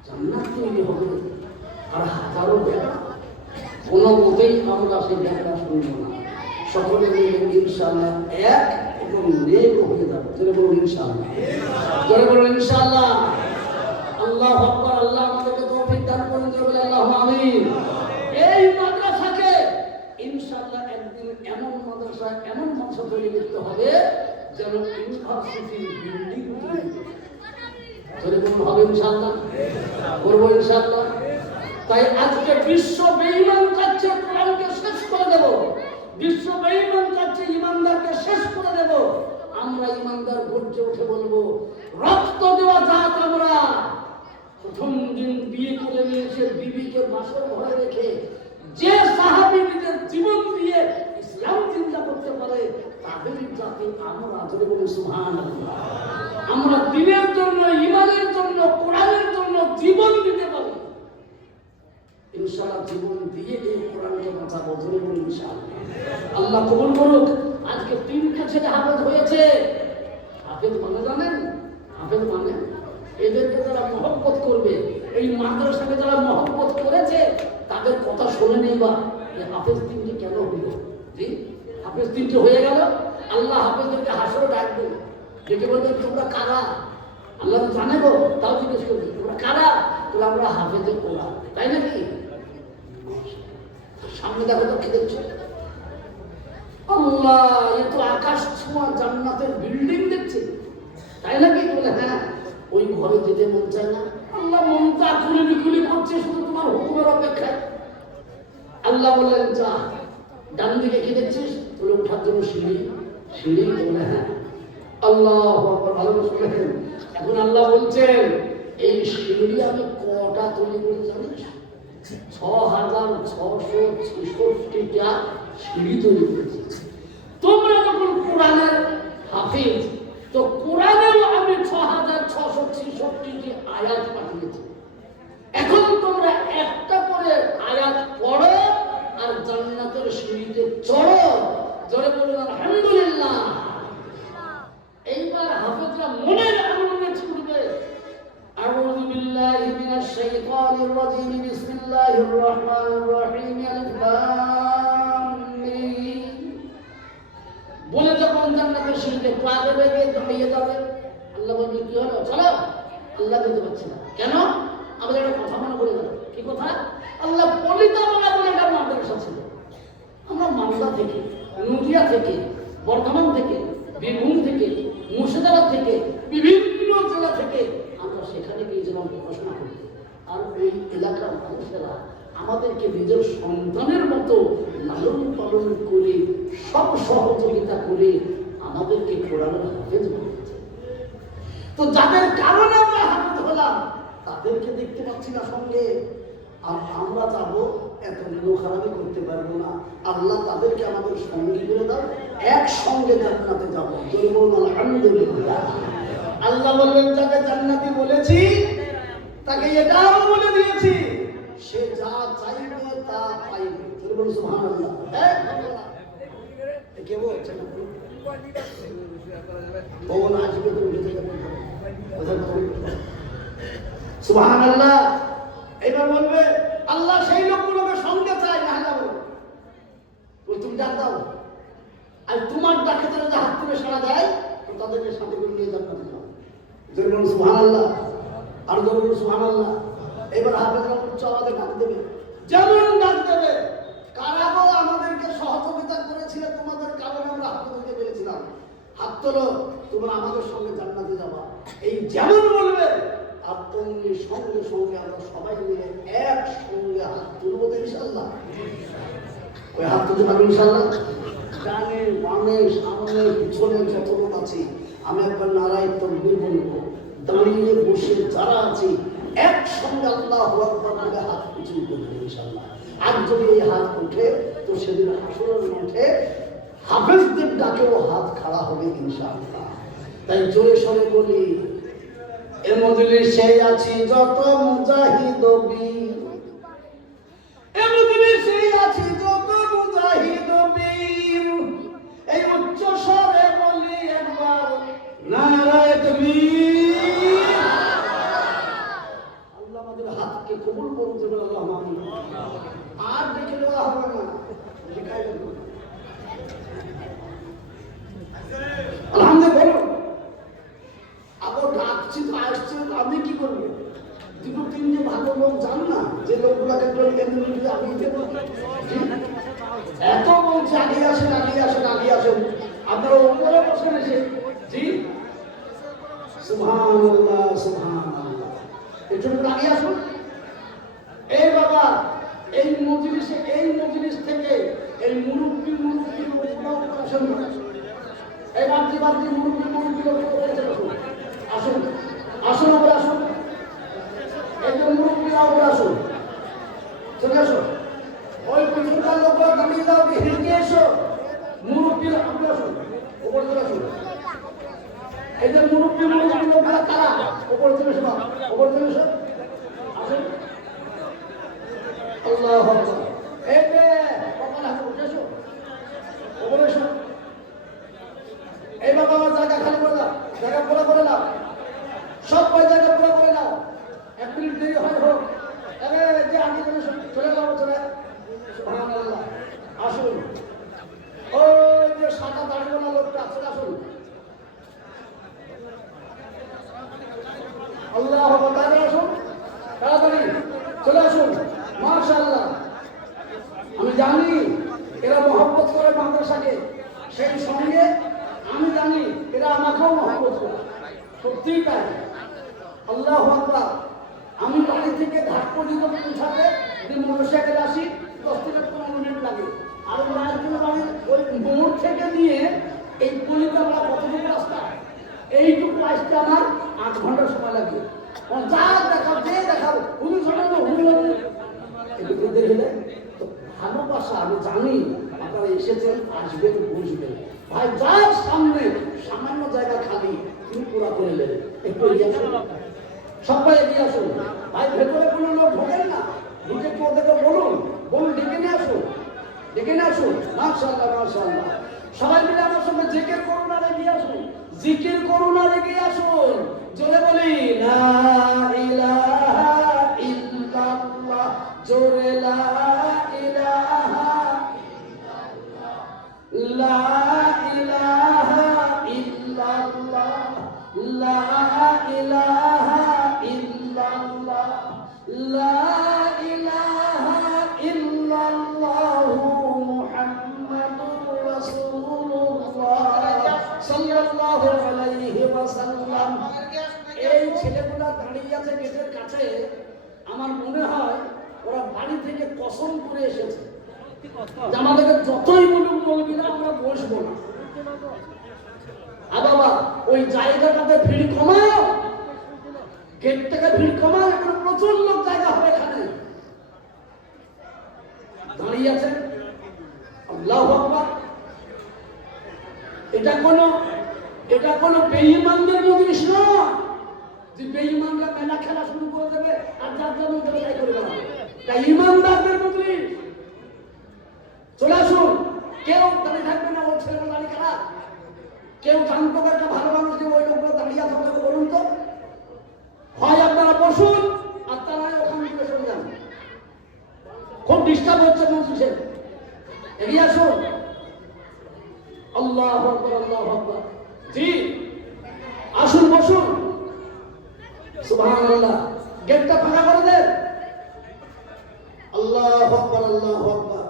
জান্নাত তৈরি হবে আর হাজারো বেড়া, কোনো মতেই আমরা সেই বেড়া শুনব না। সকলে মিলে ইনশাআল্লাহ এক এবং নেক হয়ে যাবে। জোরে বলুন ইনশাআল্লাহ। জোরে বলুন ইনশাআল্লাহ। আল্লাহু আকবার। আল্লাহ আমাদেরকে তৌফিক দান করুন। জোরে বলুন আল্লাহুম্মা আমিন। এই মাদ্রাসাকে ইনশাআল্লাহ একদিন এমন মাদ্রাসা তৈরি করতে হবে যেন ইউনিভার্সিটির বিল্ডিং তৈরি করে হবে। ইনশাআল্লাহ করবো ইনশাআল্লাহ। তাই আজকে বিশ্ব বেঈমান চাচ্ছে কোরআনকে শেষ করে দেব, বিশ্ব বেঈমান চাচ্ছে ইমানদারকে শেষ করে দেব। আমরা ইমানদার গর্জে উঠে বলবো, রক্ত দেওয়া জাত আমরা। প্রথম দিন বিয়ে করে নিয়েছে বিবিকে বাসর ঘরে রেখে, যে সাহাবী নিজের জীবন দিয়ে ইসলাম চিন্তা করতে পারে তাদের জাতি আমরা। যদি বলি সুবহানাল্লাহ। আমরা দিনের জন্য, ইমানের জন্য, কোরআনের জন্য জীবন দিতে পারি। ইনশাআল্লাহ জীবন দিয়ে এই কোরআনকে বাঁচাবো। ধরে বলি ইনশাআল্লাহ। আল্লাহ কবুল করুক। আজকে 3টে ছেলে হাফেজ হয়েছে। হাফেজ মানে জানেন? হাফেজ মানে এদেরকে যারা মহব্বত করবে, এই মাদ্রাসাকে যারা মহব্বত করেছে তাদের কথা শুনে নেই বা হাফেজ 3টে কেন হইল? জি, হাফেজ 3টে হয়ে গেল। আল্লাহ হাফেজদেরকে হাসরে ডাকবে, ডেকে বলবেন তোমরা কারা? আল্লাহ জানে গো, তাও জিজ্ঞেস করবে তোমরা কারা? তোমরা আমরা হাফেজের কোরআন। তাই নাকি? সামনে দেখো তো কি দেখছো? আল্লাহ, এ তো আকাশ ছোঁয়া জান্নাতের বিল্ডিং দেখছে। তাই নাকি? বলে হ্যাঁ, ওই ঘরে যেতে মন চায় না। আল্লাহ মনটা খুলে বিকুলি করছে শুধু তোমার হুকুমের অপেক্ষায়। আল্লাহ বললেন যা, ডান দিকে কি দেখছিস? বলে ওঠার জন্য সিঁড়ি। সিঁড়ি? বলে হ্যাঁ। আল্লাহ ভালো শুনেছেন। এখন আল্লাহ বলছেন এই সিঁড়ি আমি কটা তৈরি করে জানিস? 6666টা সিঁড়ি তৈরি করেছি। তোমরা যখন কোরআনের হাফিজ, তো কোরআনেরও আমি 6666টি আয়াত পাঠিয়েছি। এখন তোমরা একটা করে আয়াত পড়ো আর জান্নাতের সিঁড়িতে চড়ো। জোরে বলুন আলহামদুলিল্লাহ। এইবার হাফেজরা মনের আনন্দে ছুটবে। আউযু বিল্লাহি মিনাশ শাইতানির রাজীম। বিসমিল্লাহির রহমানির রহিম। আলিফ লাম মিম। বলে যখন জান্নাতের সিঁড়িতে পা দেবে, দাঁড়িয়ে যাবে। আল্লাহ বলবে কি হলো? চলো। আল্লাহ যেতে পারছে না। কেন? আমাদের একটা কথা মনে পড়ে গেল। কি কথা? আল্লাহ পলিতামালা বলে একটা মাদ্রাসা ছিল। আমরা মালদা থেকে, নদিয়া থেকে, বর্ধমান থেকে, বীরভূম থেকে, মুর্শিদাবাদ থেকে, বিভিন্ন জেলা থেকে আমরা সেখানে গিয়েছিলাম পড়াশোনা করতে। আর ওই এলাকার মানুষেরা আমাদেরকে নিজের সন্তানের মতো লালন পালন করে, সব সহযোগিতা করে আমাদেরকে কোরআনের হাফেজ বানিয়েছে। তো যাদের কারণে আমরা হাফেজ হলাম তাদেরকে দেখতে পাচ্ছি না সঙ্গে, আর আমরা যাব এত খারাপই করতে পারবো না। আল্লাহ তাদেরকে আমাদের সঙ্গী করে দাও, একসঙ্গে জান্নাতে যাবো। আলহামদুলিল্লাহ। আল্লাহ বলবেন যাকে জান্নাতি বলেছি তাকে এটাও বলে দিয়েছি সে যা চাইবে তা পাইবে। সুবহানাল্লাহ। কে বলছে না বোন আসবে তো উঠে যাবে। সুবহানাল্লাহ। এবার বলবে আল্লাহ সেই লোকগুলোকে সঙ্গে চায় না যাবো, তুমি ডাক দাও, আর তোমার ডাকে তারা যে হাত তুলে সাড়া দেয় তো তাদেরকে সাথে করে নিয়ে জান্নাতে যাও। যেমন সুবহানাল্লাহ, আর যেমন সুবহানাল্লাহ। এবার হাফেজরা উচ্চ আওয়াজে ডাক দেবে, যেমন ডাক দেবে কারাগো আমাদেরকে সহযোগিতা করেছিল, তোমাদের কারণে আমরা হাফেজকে পেরেছিলাম, হাত তোলো, তোমরা আমাদের সঙ্গে জান্নাতে যাবা। এই যেমন বলবে আর তুমি সঙ্গে সঙ্গে আমরা সবাই মিলে একসঙ্গে হাত তুলবো ইনশাআল্লাহ। ওই হাত তুলতে পারবো ইনশাআল্লাহ। ডানে বামে সামনে পিছনে যত লোক আছে আমি একবার নারায় তাকবীর বলবো, দাঁড়িয়ে বসে যারা আছে একসঙ্গে আল্লাহু আকবার বলে হাত উঁচু করবো ইনশাআল্লাহ। আর যদি এই হাত উঠে তো সেদিন আসরের মাঠে হাফেজদের ডাকেও হাত খাড়া হবে ইনশাআল্লাহ। তাই জোরে সরে বলি এর মজলিসে আছি যত মুজাহিদ বীর, এর মজলিসে আছি যত মুজাহিদ বীর, এই উচ্চ স্বরে বলি একবার নারায়ে তাকবীর। আল্লাহ আমাদের হাতকে কবুল করুন, বলে আল্লাহুম্মা আমিন। আর দেখে দেওয়া হবে না, শিখাই দেব। আলহামদুলিল্লাহ। আবার ডাকছি তো আসছে, আমি কি করবো? দুটো তিনটে ভালো লোক যান না, যে লোকগুলাকে আমি এত বলছি আগে আসেন আগে আসেন আগে আসেন, আপনারা উপরে বসেন এসে। জি সুবহানাল্লাহ সুবহানাল্লাহ। একটু আগে আসুন। এই বাবা এই মজলিস থেকে এই মুরব্বী লোকগুলো আসেন না, এই বাড়তি মুরব্বী লোকগুলো আসুন আসুন ওপরে আসুন, একজন মুরব্বীরা ওপরে আসুন, চলে আসুন। ওই পিছনকার লোকরা দাঁড়িয়ে দাও, হেঁটে এসো, মুরব্বীরা আপনি আসুন, ওপরে চলে আসুন। এই যে মুরব্বী লোকরা কারা, ওপরে চলে এসো, ওপরে চলে এসো, আসুন। আল্লাহু আকবার। এই যে কপাল হাতে উঠে এসো, ওপরে এসো। এই বাবা আমার জায়গা খালি করে দাও, জায়গা পুরো করে দাও, সবাই জায়গা পুরো করে দাও। 1 মিনিট দেরি হয় হোক, আরে যে আগে চলে যাবো, চলে সুবহানাল্লাহ। আসুন, ওই যে সাদা দাড়িওয়ালা লোকটা চলে আসুন। আল্লাহু আকবার। আসুন তাড়াতাড়ি চলে আসুন। মাশাআল্লাহ। আমি জানি এরা মহব্বত করে মাদ্রাসাকে, সেই সঙ্গে আমি জানি এরা আমাকেও মহব্বত করে, সত্যিই তাই। আল্লাহু আকবার। আমি বাড়ি থেকে ঘাট পর্যন্ত পৌঁছাতে যদি মোটরসাইকেলে আসি 10 থেকে 15 মিনিট লাগে, আর নারকেল বাড়ির ওই মোড় থেকে নিয়ে এই গলিতে আমরা কতটুকু রাস্তা, এইটুকু আসতে আমার 8 ঘন্টা সময় লাগে। যা দেখাও যে দেখাবো হুজুর শোনা একটু দেখলে তো ভালোবাসা। আমি জানি আপনারা এসেছেন, আসবেন, বুঝবেন। ভাই যার সামনে সামান্য জায়গা খালি তিনি পুরা করে নেবেন, একটু এগিয়ে আসুন, সবাই এগিয়ে আসুন। ভাই ভেতরে কোনো লোক ঢোকেন না, ঢুকে একটু ওদেরকে বলুন ডেকে নিয়ে আসুন, ডেকে নিয়ে আসুন। মাশাআল্লাহ মাশাআল্লাহ। সবাই মিলে আমার সঙ্গে জিকির করুন আর এগিয়ে আসুন, জিকির করুন আর এগিয়ে আসুন। জোরে বলি লা ইলাহা ইল্লাল্লাহ, জোরে লা ইলাহা লা ইলাহা ইল্লাল্লাহ, লা ইলাহা ইল্লাল্লাহ, লা ইলাহা ইল্লাল্লাহু মুহাম্মাদুর রাসূলুল্লাহ সাল্লাল্লাহু আলাইহি ওয়াসাল্লাম। এই ছেলেগুলা দাঁড়িয়ে আছে গেটের কাছে, আমার মনে হয় ওরা বাড়ি থেকে কসম করে এসেছে যে আমাদেরকে যতই বলবি না আমরা বসবো না। বাবা ওই জায়গাটাতে ভিড় কমাও, গেট থেকে ভিড় কমাও, এখানে প্রচুর লোক জায়গা হবে। এখানে দাঁড়িয়ে আছেন, আল্লাহু আকবার। এটা কোনো বেঈমানদের মজলিস নয় যে বেঈমানরা মেলা খেলা শুরু করে দেবে আর যার জন্য তাই করে দেবে। এটা ঈমানদারদের মজলিস। চলে আসুন, কেউ দাঁড়িয়ে থাকবে না, ওই ছেলেগুলো দাঁড়িয়ে খেলা। কেউ জানতো একটা ভালো মানুষ যে ওই লোকগুলো দাঁড়িয়ে থাকবে, বলুন তো। হয় আপনারা বসুন আর তারা ওখান থেকে সরে যান। খুব ডিস্টার্ব হচ্ছে মজলিসে, এগিয়ে আসুন। আল্লাহু আকবার, আল্লাহু আকবার। জি আসুন, বসুন। সুবহানাল্লাহ। গেটটা ফাঁকা করে দেন। আল্লাহু আকবার, আল্লাহু আকবার,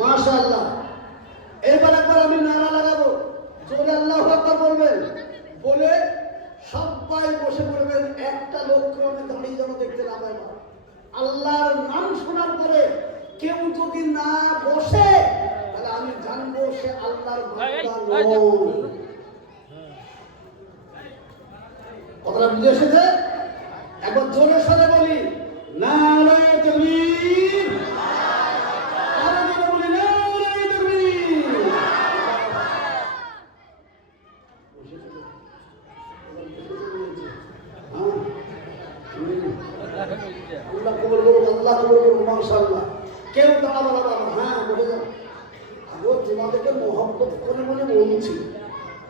মাশাআল্লাহ। এবার একবার আমি নারা লাগাবো, জোরে আল্লাহু আকবার বলবেন, বলে সবাই বসে পড়বেন। একটা লোককে আমি দাঁড়িয়ে যেন দেখতে না পাই। আল্লাহর নাম শোনার পরে কেউ যদি না বসে তাহলে আমি জানবো সে আল্লাহর বান্দা নয়। কথাটা বুঝে এসেছে? একবার জোরে সরে বলি, নারায়ে তাকবীর। আরো জোরে বলি, নারায়ে তাকবীর। আল্লাহ কবুল করুন, আল্লাহ কবুল করুন, মাশাআল্লাহ। কেউ দাঁড়াবো না বাবা, হ্যাঁ বলে যান। আগো তোমাদেরকে মহব্বত করে বলে বলছি,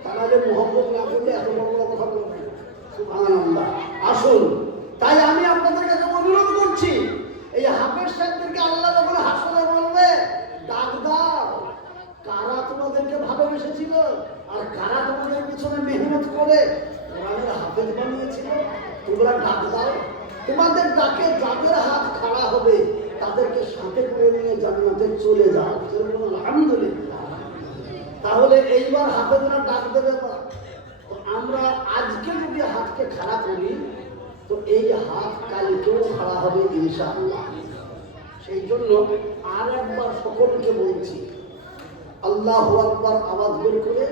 তাহলে মহব্বত না করলে এত বড় বড় কথা বলবে। সুবহানাল্লাহ। আসুন, তাই আমি আপনাদের কাছে অনুরোধ করছি, এই হাফেজ সাহেবদেরকে আল্লাহ যখন হাসলে বলবে ডাক দাও। কারা তোমাদেরকে ভালোবেসেছিল আর কারা তোমাদের পিছনে মেহনত করে কোরআনের হাফেজ বানিয়েছিল, তোমরা ডাক দাও। তোমাদের ডাকে যাদের হাত খাড়া হবে তাদেরকে সাথে করে নিয়ে জান্নাতে চলে যাও। আলহামদুলিল্লাহ। তাহলে এইবার হাফেজরা ডাক দেবে। তো আমরা আজকে যদি হাতকে খাড়া করি তো এই হাত কালকেও খাড়া হবে ইনশাআল্লাহ। সেই জন্য আর একবার সকলকে বলছি, আল্লাহু আকবার আওয়াজ বের করে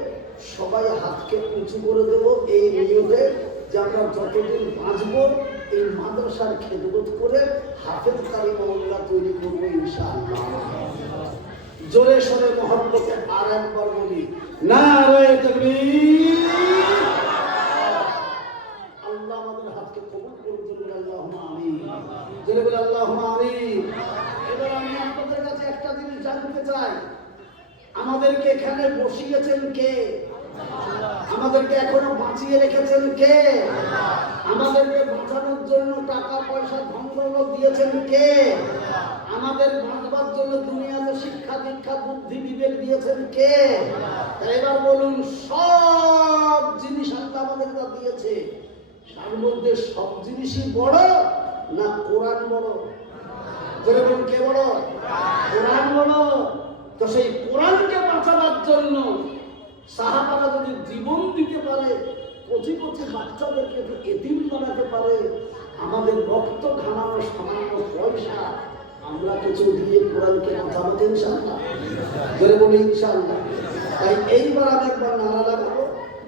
সবাই হাতকে উঁচু করে দেব, এই নিয়তে যে আমরা যতদিন বাঁচব এই মাদ্রাসার খেদমত করে হাফেজ কারি মহল্লা তৈরি করবো ইনশাআল্লাহ। জোরে সরে মহব্বতে আর একবার বলি, নারায়ে তাকবীর। আল্লাহ আমাদের হাতকে কবুল করুন, জোরে আল্লাহুম্মা আমিন। জোরে বলে আল্লাহুম্মা আমিন। এবার আমি আপনাদের কাছে একটা জিনিস জানতে চাই, আমাদেরকে এখানে বসিয়েছেন কে? আমাদেরকে এখনো বাঁচিয়ে রেখেছেন কে? আমাদেরকে বাঁচানোর জন্য টাকা পয়সা ধন দৌলত দিয়েছেন কে? আমাদের বাঁচবার জন্য দুনিয়াতে শিক্ষা দীক্ষা বুদ্ধি বিবেক দিয়েছেন কে? এবার বলুন, সব জিনিস আল্লাহ আমাদেরকে দিয়েছে, তার মধ্যে সব জিনিসই বড় না কোরআন বড়? বলুন, কে বড়? কোরআন বড়। তো সেই কোরআনকে বাঁচাবার জন্য সাহাবারা যদি জীবন দিতে পারে, কচি কচি বাচ্চাদেরকে এতিম বানাতে পারে, আমাদের রক্ত ঘামানো সামান্য পয়সা আমরা কিছু দিয়ে কোরআনকে বাঁচাবো ইনশাআল্লাহ। জোরে বলি ইনশাআল্লাহ। তাই এইবার আমি একবার নারা লাগাবো,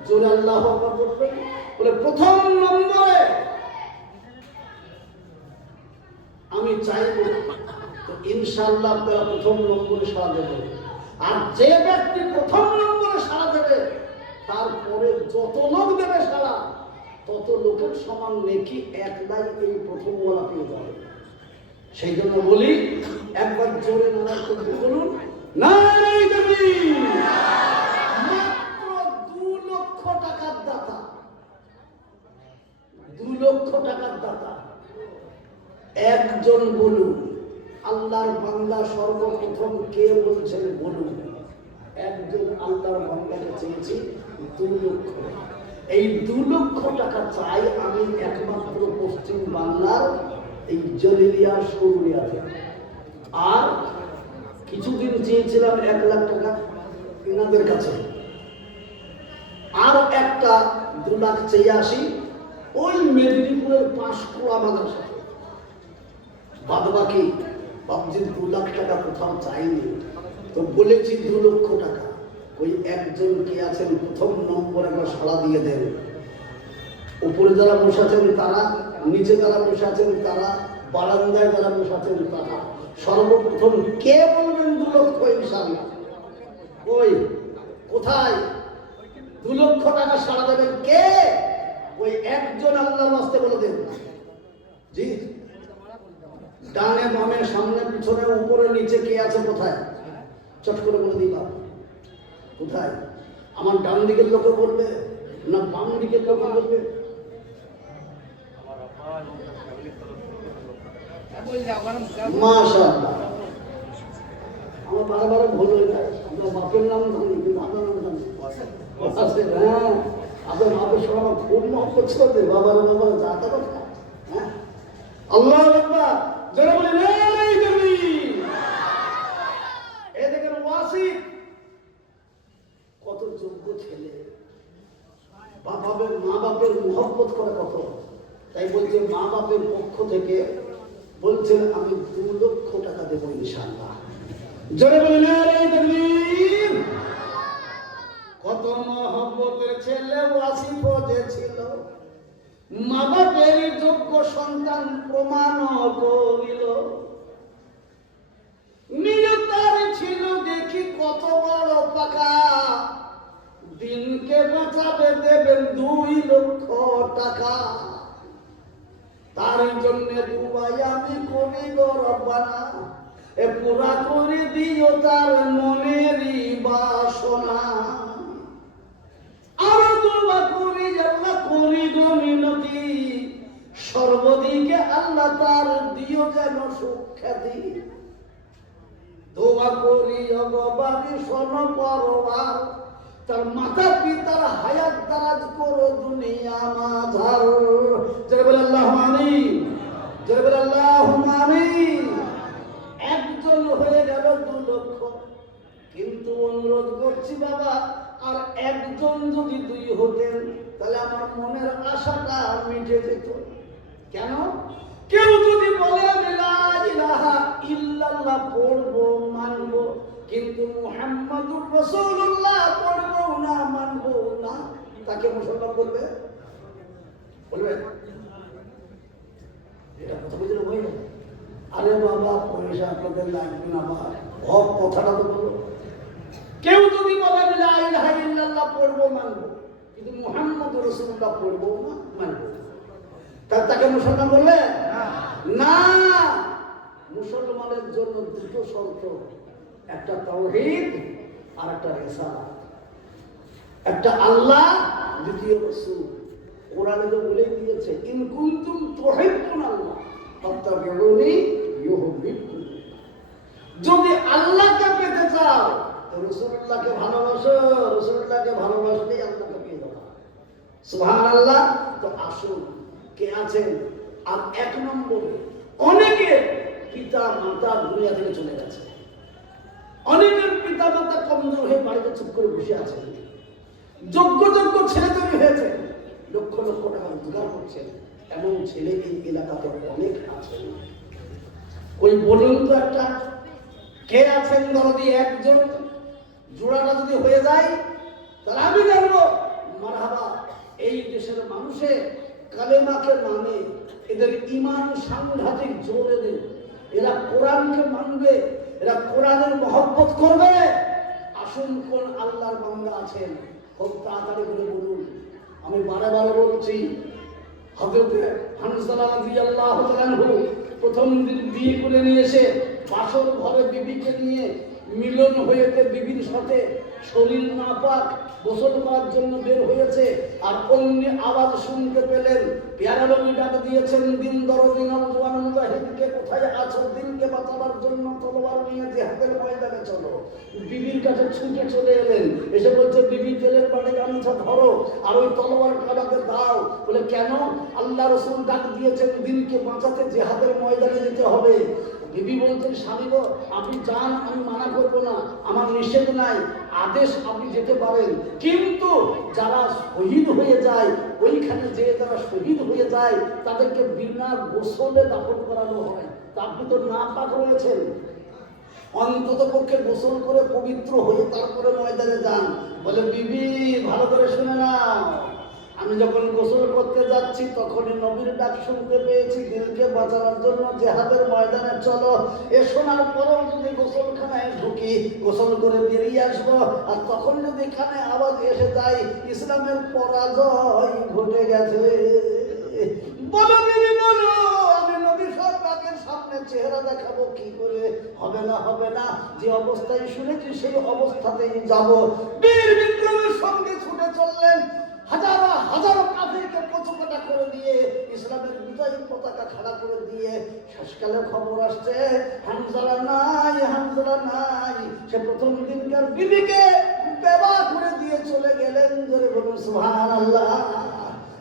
জোরে আল্লাহু আকবার বলবেন। বলে প্রথম নম্বরে আমি চাইব তো ইনশাআল্লাহ আপনারা প্রথম নম্বরে সাড়া দেবেন। আর যে ব্যক্তি প্রথম নম্বরে সাড়া দেবে তারপরে যত লোক দেবে সাড়া তত লোকের সমান নেকি একলাই এই প্রথম ওয়ালা পেয়ে যাবে। সেই জন্য বলি, একবার জোরে নারা করতে বলুন, নারায়ে তাকবীর। মাত্র 2 লক্ষ টাকার দাতা, 2 লক্ষ টাকার দাতা একজন বলুন। আল্লাহর বান্দা সর্বপ্রথম কে বলছেন বলুন? একজন আল্লাহর বান্দাকে চেয়েছি 2 লক্ষ। এই 2 লক্ষ টাকা চাই আমি একমাত্র পশ্চিম বাংলার এই জলিলিয়া সৌরিয়াতে। আর কিছুদিন চেয়েছিলাম 1 লাখ টাকা এনাদের কাছে। আর একটা 2 লাখ চেয়ে আসি ওই মেদিনীপুরের পাঁশকুড়া মাদ্রাসা। বাদ বাকি ভাবছি 2 লাখ টাকা কোথাও চাইনি, তো বলেছি 2 লক্ষ টাকা। ওই একজন কে আছেন প্রথম নম্বরে একবার সাড়া দিয়ে দেন। উপরে যারা বসে আছেন তারা, নিচে যারা বসে আছেন তারা, বারান্দায় যারা বসে আছেন তারা, সর্বপ্রথম কে বলবেন 2 লক্ষ ইনশাআল্লাহ? ওই কোথায় 2 লক্ষ টাকা সাড়া দেবেন কে? ওই একজন আল্লাহর রাস্তায় বলে দেন। জি, ডানে বামে সামনে পিছনে উপরে নিচে কে আছে কোথায়? চট করে বলে দিলাম কোথায়? আমার ডান দিকের লোকে বলবে না বাম দিকের লোকে বলবে? মাশাআল্লাহ, আমার বারবার ভুল হয়ে যায়। আপনার বাপের নাম জানি কিন্তু আপনার নাম জানি। হ্যাঁ, আপনার বাপের সঙ্গে আমার খুব মহব্বত ছিল। বাবার বাবা যা তা কথা। হ্যাঁ, আল্লাহু আকবার। যারা বলে এই তাকবীর, এই দেখেন ওয়াসিফ কত যোগ্য ছেলে, মা বাপের মহব্বত করে কত। তাই বলছে মা বাপের পক্ষ থেকে বলছেন আমি 2 লক্ষ টাকা দেবো ইনশাআল্লাহ। জোরে বলেন এই তাকবীর। কত মহব্বতের ছেলে ওয়াসিফ যে ছিল, মা বাপের যোগ্য সন্তান প্রমাণ করিল। নিজে তার ছিল দেখি কত বড় পাকা, দিনকে বাঁচাবে দেবেন 2 লক্ষ টাকা। তার জন্য দুবাই আমি করি গো রব্বানা, এ পুরা করে দিও তার মনেরই বাসনা। আরো দোয়া করি আল্লাহ করি গো মিনতি, সর্বদিকে আল্লাহ তার দিও যেন সুখ্যাতি। দোয়া করি অগবারি শোন পরবার, তার মাতা পিতার হায়াত দারাজ করো দুনিয়া মাঝার। জয় বলে আল্লাহুম্মা আমিন, জয় বলে আল্লাহুম্মা আমিন। একজন হয়ে গেল 2 লক্ষ, কিন্তু অনুরোধ করছি বাবা আর একজন যদি 2 হতেন তাহলে আমার মনের আশাটা মিটে যেত। কেন? কেউ যদি বলে লা ইলাহা ইল্লাল্লাহ পড়বো মানবো, কিন্তু মুহাম্মাদুর রাসূলুল্লাহ পড়বো না মানবো না, তাকে মুসলমান বলবে? বলবে? এটা কথা বুঝলে হয় না? আরে বাবা পয়সা আপনাদের লাগবে না, বাবা হক কথাটা তো বলো। কেউ যদি বলে লা ইলাহা ইল্লাল্লাহ পড়বো মানবো, কিন্তু মুহাম্মাদুর রাসূলুল্লাহ পড়বো না মানবো, তাকে মুসলমান বলবে না। মুসলমানের জন্য 2টো শর্ত, একটা তাওহীদ আর একটা রিসালাত। একটা আল্লাহ, দ্বিতীয় রাসূল। কোরআনে তো বলেই দিয়েছে ইন কুনতুম তুহিব্বুনাল্লাহ ফাত্তাবিউনি ইউহিব্বুকুম। যদি আল্লাহকে পেতে চাও তো রাসূলুল্লাহকে ভালোবাসো, রাসূলুল্লাহকে ভালোবাসলেই আল্লাহকে পেয়ে যাবে। সুবহানাল্লাহ। তো আসুন কে আছেন? আর 1 নম্বরে অনেকে পিতা মাতা দুনিয়া থেকে চলে গেছে, অনেকের পিতা মাতা কমজোর হয়ে বাড়িতে চুপ করে বসে আছে, যোগ্য যোগ্য ছেলে তৈরি হয়েছে, লক্ষ লক্ষ টাকা রোজগার করছে, এমন ছেলে এই এলাকাতে অনেক আছে। ওই বলুন তো একটা কে আছেন? যদি একজন জোড়াটা যদি হয়ে যায় তাহলে আমি জানবো মারহাবা এই দেশের মানুষে কালেমাকে মানে, এদের ঈমান সাংঘাতিক জোর, এরা কোরআনকে মানবে, এরা কোরআনের মহব্বত করবে। আসুন কোন আল্লাহর বান্দা আছেন খুব তাড়াতাড়ি করে বলুন। আমি বারে বলছি, হযরত হানজালা রাদিয়াল্লাহু তাআলা আনহু প্রথম দিন বিয়ে করে নিয়ে এসে বাসর ঘরে বিবিকে নিয়ে মিলন হয়েছে, বিবির সাথে শরীর নাপাক গোসল করার জন্য বের হয়েছে, আর অন্য আওয়াজ শুনতে পেলেন। পেয়ারা নবী ডাক দিয়েছেন দিন দরদি নওজওয়ান মুজাহিদকে, কোথায় আছো? দিনকে বাঁচাবার জন্য তলোয়ার নিয়ে জিহাদের ময়দানে চলো। বিবির কাছে ছুটে চলে এলেন, এসে বলছে বিবি তেলের বাড়ি গামছা ধরো আর ওই তলোয়ারটা আমাকে দাও। বলে কেন? আল্লাহ রাসূল ডাক দিয়েছেন দিনকে বাঁচাতে জিহাদের ময়দানে যেতে হবে। বিবি বলছেন স্বামী গো আপনি যান, আমি মানা করবো না, আমার নিষেধ নাই, আদেশ আপনি যেতে পারেন, কিন্তু যারা শহীদ হয়ে যায় ওইখানে যে যারা শহীদ হয়ে যায় তাদেরকে বিনা গোসলে দাফন করানো হয়। তা আপনি তো নাপাক রয়েছেন, অন্তত পক্ষে গোসল করে পবিত্র হয়ে তারপরে ময়দানে যান। বলে বিবি ভালো করে শুনে নাও, আমি যখন গোসল করতে যাচ্ছি তখনই নবীর ডাক শুনতে পেয়েছি, দিলকে বাঁচানোর জন্য জেহাদের ময়দানে চলো। এ শোনার পরেও যদি গোসলখানায় ঢুকি, গোসল করে বেরিয়ে আসবো, আর তখন যদি এখানে আওয়াজ এসে যায় ইসলামের পরাজয় ঘটে গেছে, বলো বিবি বলো, আমি নবী সরকারের সামনে চেহারা দেখাবো কি করে? হবে না, হবে না, যে অবস্থায় শুনেছি সেই অবস্থাতেই যাব। বীর বিক্রমের সঙ্গে ছুটে চললেন, হাজারো হাজারো কাফিরকে কচুকাটা করে দিয়ে ইসলামের বিজয়ী পতাকা খাড়া করে দিয়ে শেষকালে খবর আসছে হামজালা নাই, হামজালা নাই। সে প্রথম দিনকার বিবিকে বেবা করে দিয়ে চলে গেলেন। জোরে বলুন সুবহানাল্লাহ।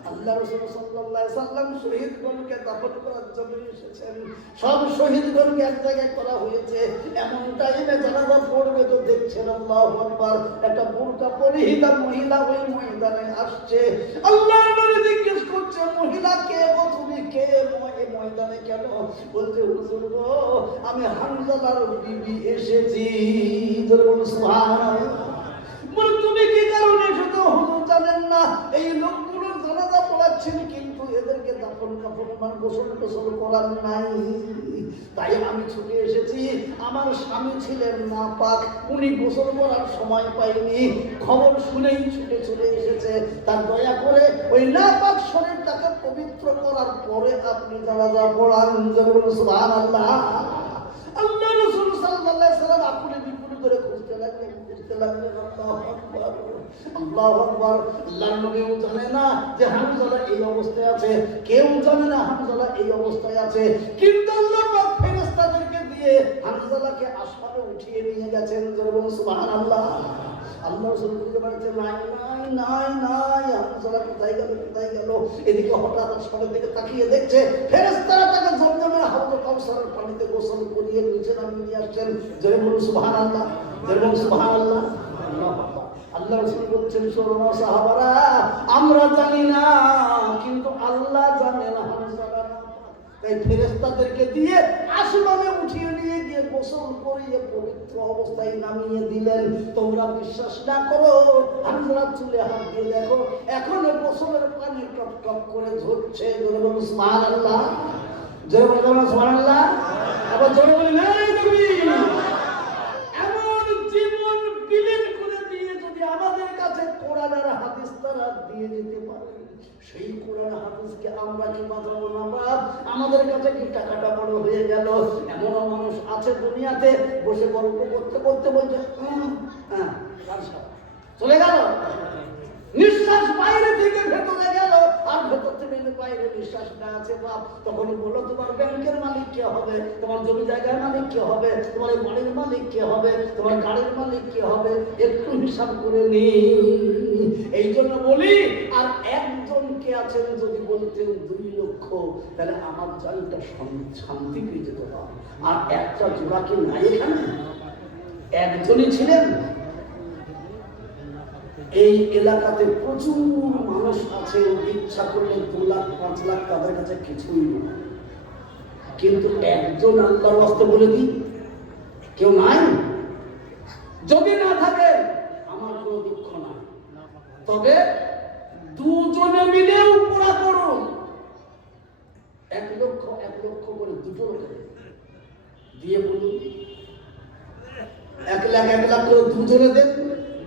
আল্লাহ রাসূল সাল্লাল্লাহু আলাইহি সাল্লাম শহীদগণকে দাফন করার জন্য এসেছেন। সব শহীদগণকে এক জায়গায় করা হয়েছে। এমন টাইমে জানাজা পড়বে তো দেখছেন আল্লাহু আকবার, একটা বুরকা পরিহিতা মহিলা ওই ময়দানে আসছে। আল্লাহর নবী জিজ্ঞেস করছে, মহিলা কে গো তুমি, কে এই ময়দানে কেন? বলছে হুজুর গো, আমি হামজালার বিবি এসেছি। জোরে বলুন সুবহানাল্লাহ। বলে তুমি কি কারণে এসেছো? হুজুর জানেন না, এই লোকগুলোর জানাজা পড়াচ্ছেন কিন্তু এদেরকে দাফন কাফন আর গোসল টোসল করার নাই, তাই আমি ছুটে এসেছি। আমার স্বামী ছিলেন নাপাক, উনি গোসল করার সময় পাইনি, খবর শুনেই ছুটে চলে এসেছে। তার দয়া করে ওই নাপাক শরীরটাকে পবিত্র করার পরে আপনি জানাজা পড়ান। সুবহানাল্লাহ। আল্লাহ রাসূল সাল্লাল্লাহু আলাইহি সাল্লাম আপনি বিপুল করে খুঁজতে লাগলেন, খুঁজতে লাগলেন। আল্লাহু আকবার, আল্লাহু আকবার। আল্লাহর নবীও জানে না যে হামজালা এই অবস্থায় আছে, কেউ জানে না হামজালা এই অবস্থায় আছে, কিন্তু আল্লাহ পাক ফেরেশতাদেরকে দিয়ে হামজালাকে আসমানে উঠিয়ে নিয়ে গেছেন। জোরে বলুন সুবহানাল্লাহ। আল্লাহ রাসূল বুঝতে পারছেন নাই নাই নাই নাই, হামজালা কোথায় গেল, কোথায় গেল? এদিকে হঠাৎ আসমানের দিকে তাকিয়ে দেখছে ফেরেশতারা তাকে জমজমের হাউজে কাউসারের পানিতে গোসল করিয়ে নিচে নামিয়ে নিয়ে আসছেন। জোরে বলুন সুবহানাল্লাহ, জোরে বলুন সুবহানাল্লাহ। আল্লাহু আকবার। আল্লাহ রাসূল বলছেন, শোনো সাহাবারা, আমরা জানি না কিন্তু আল্লাহ জানেন হামজালা নাপাক। তাই ফেরেশতাদেরকে দিয়ে আসমানে উঠিয়ে নিয়ে গিয়ে গোসল করিয়ে পবিত্র অবস্থায় নামিয়ে দিলেন। তোমরা বিশ্বাস না করো, হামজালা চুলে হাত দিয়ে দেখো, এখনো গোসলের পানি টপ টপ করে ঝরছে। জোরে বলুন সুবহানাল্লাহ, জোরে বলুন সুবহানাল্লাহ। আবার জোরে বলি নাই তাকবীর। এমন জীবন বিলীন করে দিয়ে যদি আমাদের কাছে কোরআন আর হাদিস তারা দিয়ে যেতে পারে, সেই কোরআন হাদিসকে আমরা কি বাঁচাবো না? বাপ, আমাদের কাছে কি টাকাটা বড় হয়ে গেল? এমন মানুষ আছে দুনিয়াতে, বসে গল্প করতে করতে বলছে চলে গেল, নিঃশ্বাস বাইরে থেকে ভেতরে গেল, আর ভেতর থেকে বাইরে নিঃশ্বাসটা আছে। বাপ, তখন বলো তোমার ব্যাংকের মালিক কে হবে, তোমার জমি জায়গার মালিক কে হবে, তোমার বাড়ির মালিক কে হবে, তোমার গাড়ির মালিক কে হবে, একটু হিসাব করে নি। এই জন্য বলি, আর একজন কে আছেন যদি বলতেন 2 লক্ষ, তাহলে আমার জানটা শান্তি পেয়ে যেত। আর একটা জোড়া কি নাই এখানে? একজনই ছিলেন। এই এলাকাতে প্রচুর মানুষ আছে, ইচ্ছা করলে 2 লাখ 5 লাখ তাদের কাছে কিছুই না, কিন্তু একজন আল্লাহর ওয়াস্তে বলে দিই, কেউ নাই। যদি না থাকে আমার কোনো দুঃখ নাই, তবে দুজনে মিলেও পুরা করুন। 1 লক্ষ 1 লক্ষ করে দুটো লোকে দিয়ে বলুন, 1 লাখ 1 লাখ করে দুজনে দেন,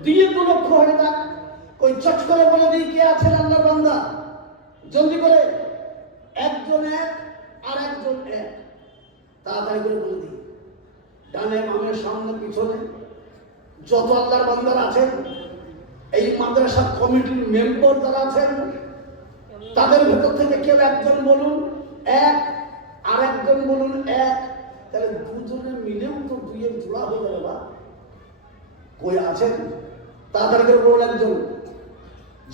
দিয়ে 2 লক্ষ হয়ে যাক। ওই চট করে বলে দিই, কে আছেন আল্লাহর বান্দা, জলদি করে, একজন 1 আর একজন 1, তাড়াতাড়ি করে বলে দিই। ডানে বামে সামনে পিছনে যত আল্লাহর বান্দারা আছেন, এই মাদ্রাসা কমিটির মেম্বার যারা আছেন, তাদের ভেতর থেকে কেউ একজন বলুন 1, আর একজন বলুন 1, তাহলে দুজনে মিলেও তো 2 এর জোড়া হয়ে যাবে। বা কই আছেন? তাড়াতাড়ি করে বলুন একজন।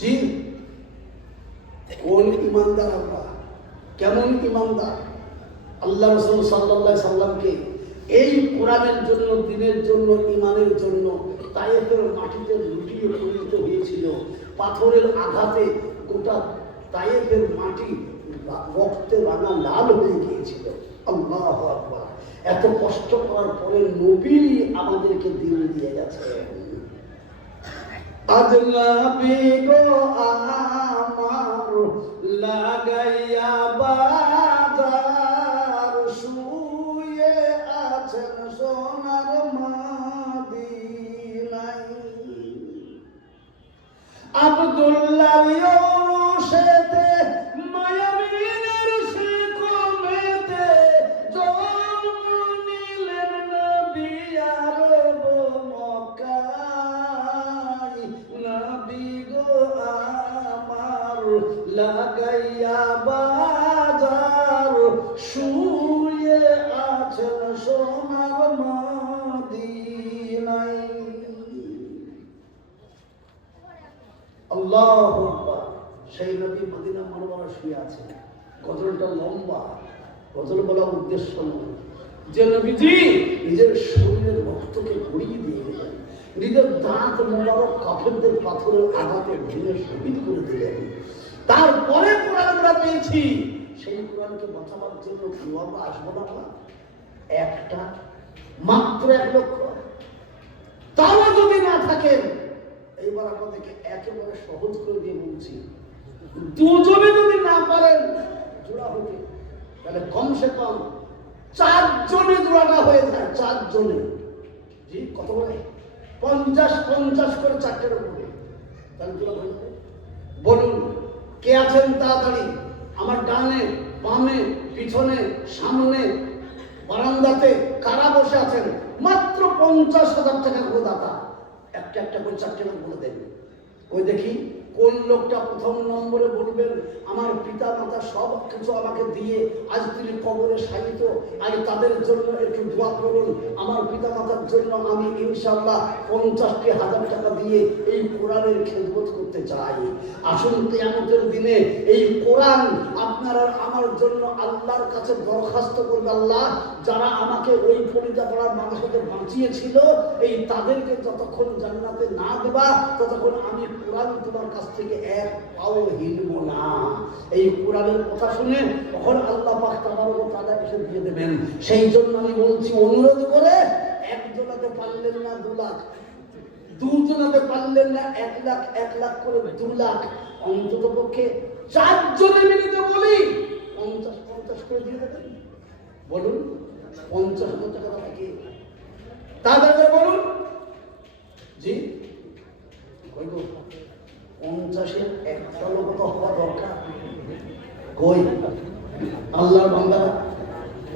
জি, কোন ইমানদার আমরা, কেমন ইমানদার? আল্লাহ রাসূল সাল্লাল্লাহু আলাইহি সাল্লামকে এই কোরআনের জন্য, দ্বীনের জন্য, ঈমানের জন্য তায়েফের মাটিতে লুটিয়ে পড়তে হয়েছিল। পাথরের আঘাতে গোটা তায়েফের মাটি রক্তে রাঙা লাল হয়ে গিয়েছিল। আল্লাহু আকবার। এত কষ্ট করার পরে নবী আমাদেরকে দিন দিয়ে গেছেন। আজলাবি গো আমার লাগাইয়া বাজার, শুয়ে আছেন সোনার মদিনায়। আব্দুল্লাহ ইউসেতে মায়াবিনের শিখমেতে জন্ম নিলেন নবী আরব মক্কায়। নবী গো আমার লাগাইয়া বাজার, শুয়ে আছেন সোনার মদিনায়। আল্লাহু আকবার। সেই নবী মদিনা মুনাওয়ারা শুয়ে আছেন। গজলটা লম্বা, গজল বলার উদ্দেশ্য নয় যে নবীজি নিজের শরীরের রক্তকে গড়িয়ে দিয়ে গেলেন, নিজের দাঁত মোবারক কাফেরদের পাথরের আঘাতে ভেঙে শহীদ করে দিলেন। তারপরে কোরআন আমরা পেয়েছি। সেই কোরআনকে বাঁচাবার জন্য আমরা আসবো না একটা মাত্র 1 লক্ষ, তাও যদি না থাকেন, এইবার আপনাদেরকে একেবারে সহজ করে দিয়ে বলছি, দুজনে যদি না পারেন জোড়া হতে, তাহলে কমসে কম 4 জনে জোড়াটা হয়ে যায়। 4 জনে, জি কত বলে 50-50 করে 4টের উপরে, তাহলে জোড়া হয়ে যাবে। বলুন কে আছেন তাড়াতাড়ি, আমার ডানে বামে পিছনে সামনে বারান্দাতে কারা বসে আছেন? মাত্র 50,000 টাকা করে দাতা, একটা একটা করে 4টে নাম বলে দেন। ওই দেখি কোন লোকটা প্রথম নম্বরে বলবেন আমার পিতা মাতা সব কিছু আমাকে দিয়ে আজ তিনি কবরে শায়িত, আজ তাদের জন্য একটু দোয়া করুন। আমার পিতা মাতার জন্য আমি ইনশাআল্লাহ 50,000 টাকা দিয়ে এই কোরআনের খেদমত করতে চাই। আসুন কিয়ামতের দিনে এই কোরআন আপনার আর আমার জন্য আল্লাহর কাছে দরখাস্ত করবে, আল্লাহ যারা আমাকে ওই ফরিদা পাড়ার মানুষদের বাঁচিয়েছিল এই তাদেরকে যতক্ষণ জান্নাতে না দেবা ততক্ষণ আমি কোরআন তোমার কাছ থেকে 1 পাও হিলব না। এই কোরআনের কথা শুনে তখন আল্লাহ পাক তাবারক ওয়া তাআলা এসে দিয়ে দেবেন। সেই জন্য আমি বলছি, অনুরোধ করে একজনাতে পারলেন না 2 লাখ, দুজনাতে পারলেন না 1 লাখ, 1 লাখ করে 2 লাখ, অন্তত পক্ষে 4 জনে মিলিত বলি 50-50 করে দিয়ে দেবেন। বলুন 50,000 টাকা নাকি তাদের বলুন জি কই গো 50-এর একটা লোক তো হওয়া দরকার। কই আল্লাহর বান্দারা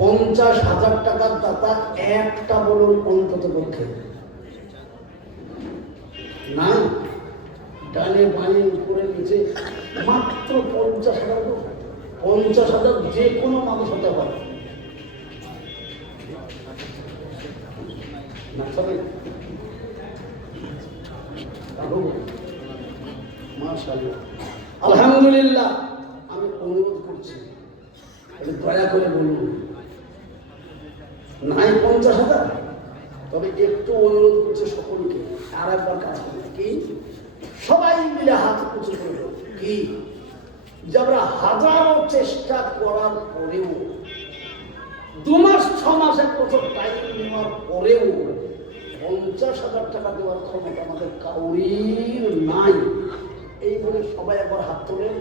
50,000 টাকার দাতা একটা বলুন অন্তত পক্ষে নাই। ডানে বাঁয়ে উপরে নিচে মাত্র 50,000 লোক, 50,000 যে কোনো মানুষ হতে পারে না সবাই। আলহামদুলিল্লাহ, আমি অনুরোধ করছি দয়া করে বলুন নাই 50,000, তবে একটু অনুরোধ করছে সকলকে আর একবার কাজ করবে কি সবাই মিলে হাত উঁচু করে কি যে আমরা হাজারো চেষ্টা করার পরেও 2 মাস 6 মাস 1 বছর টাইম নেওয়ার পরেও 50,000 টাকা দেওয়ার ক্ষমতা আমাদের কাউরির নাই। এই বলে সবাই একবার হাত তোলেন,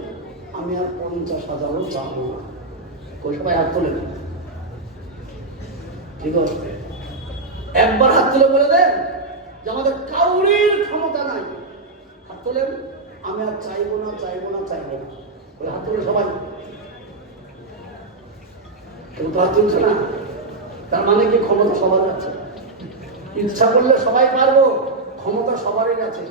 আমি আর 50,000ও চাবো না। সবাই হাত তোলেন, ঠিক আছে? একবার হাত তুলে বলে দেন যে আমাদের কাউরির ক্ষমতা নাই। হাত তোলেন, আমি আর চাইবো না চাইবো না চাইবো না বলে হাত তোলে সবাই। কেউ তো হাত তুলছে না, তার মানে কি ক্ষমতা সবার আছে? ইচ্ছা করলে সবাই পারবো, ক্ষমতা সবারই আছে।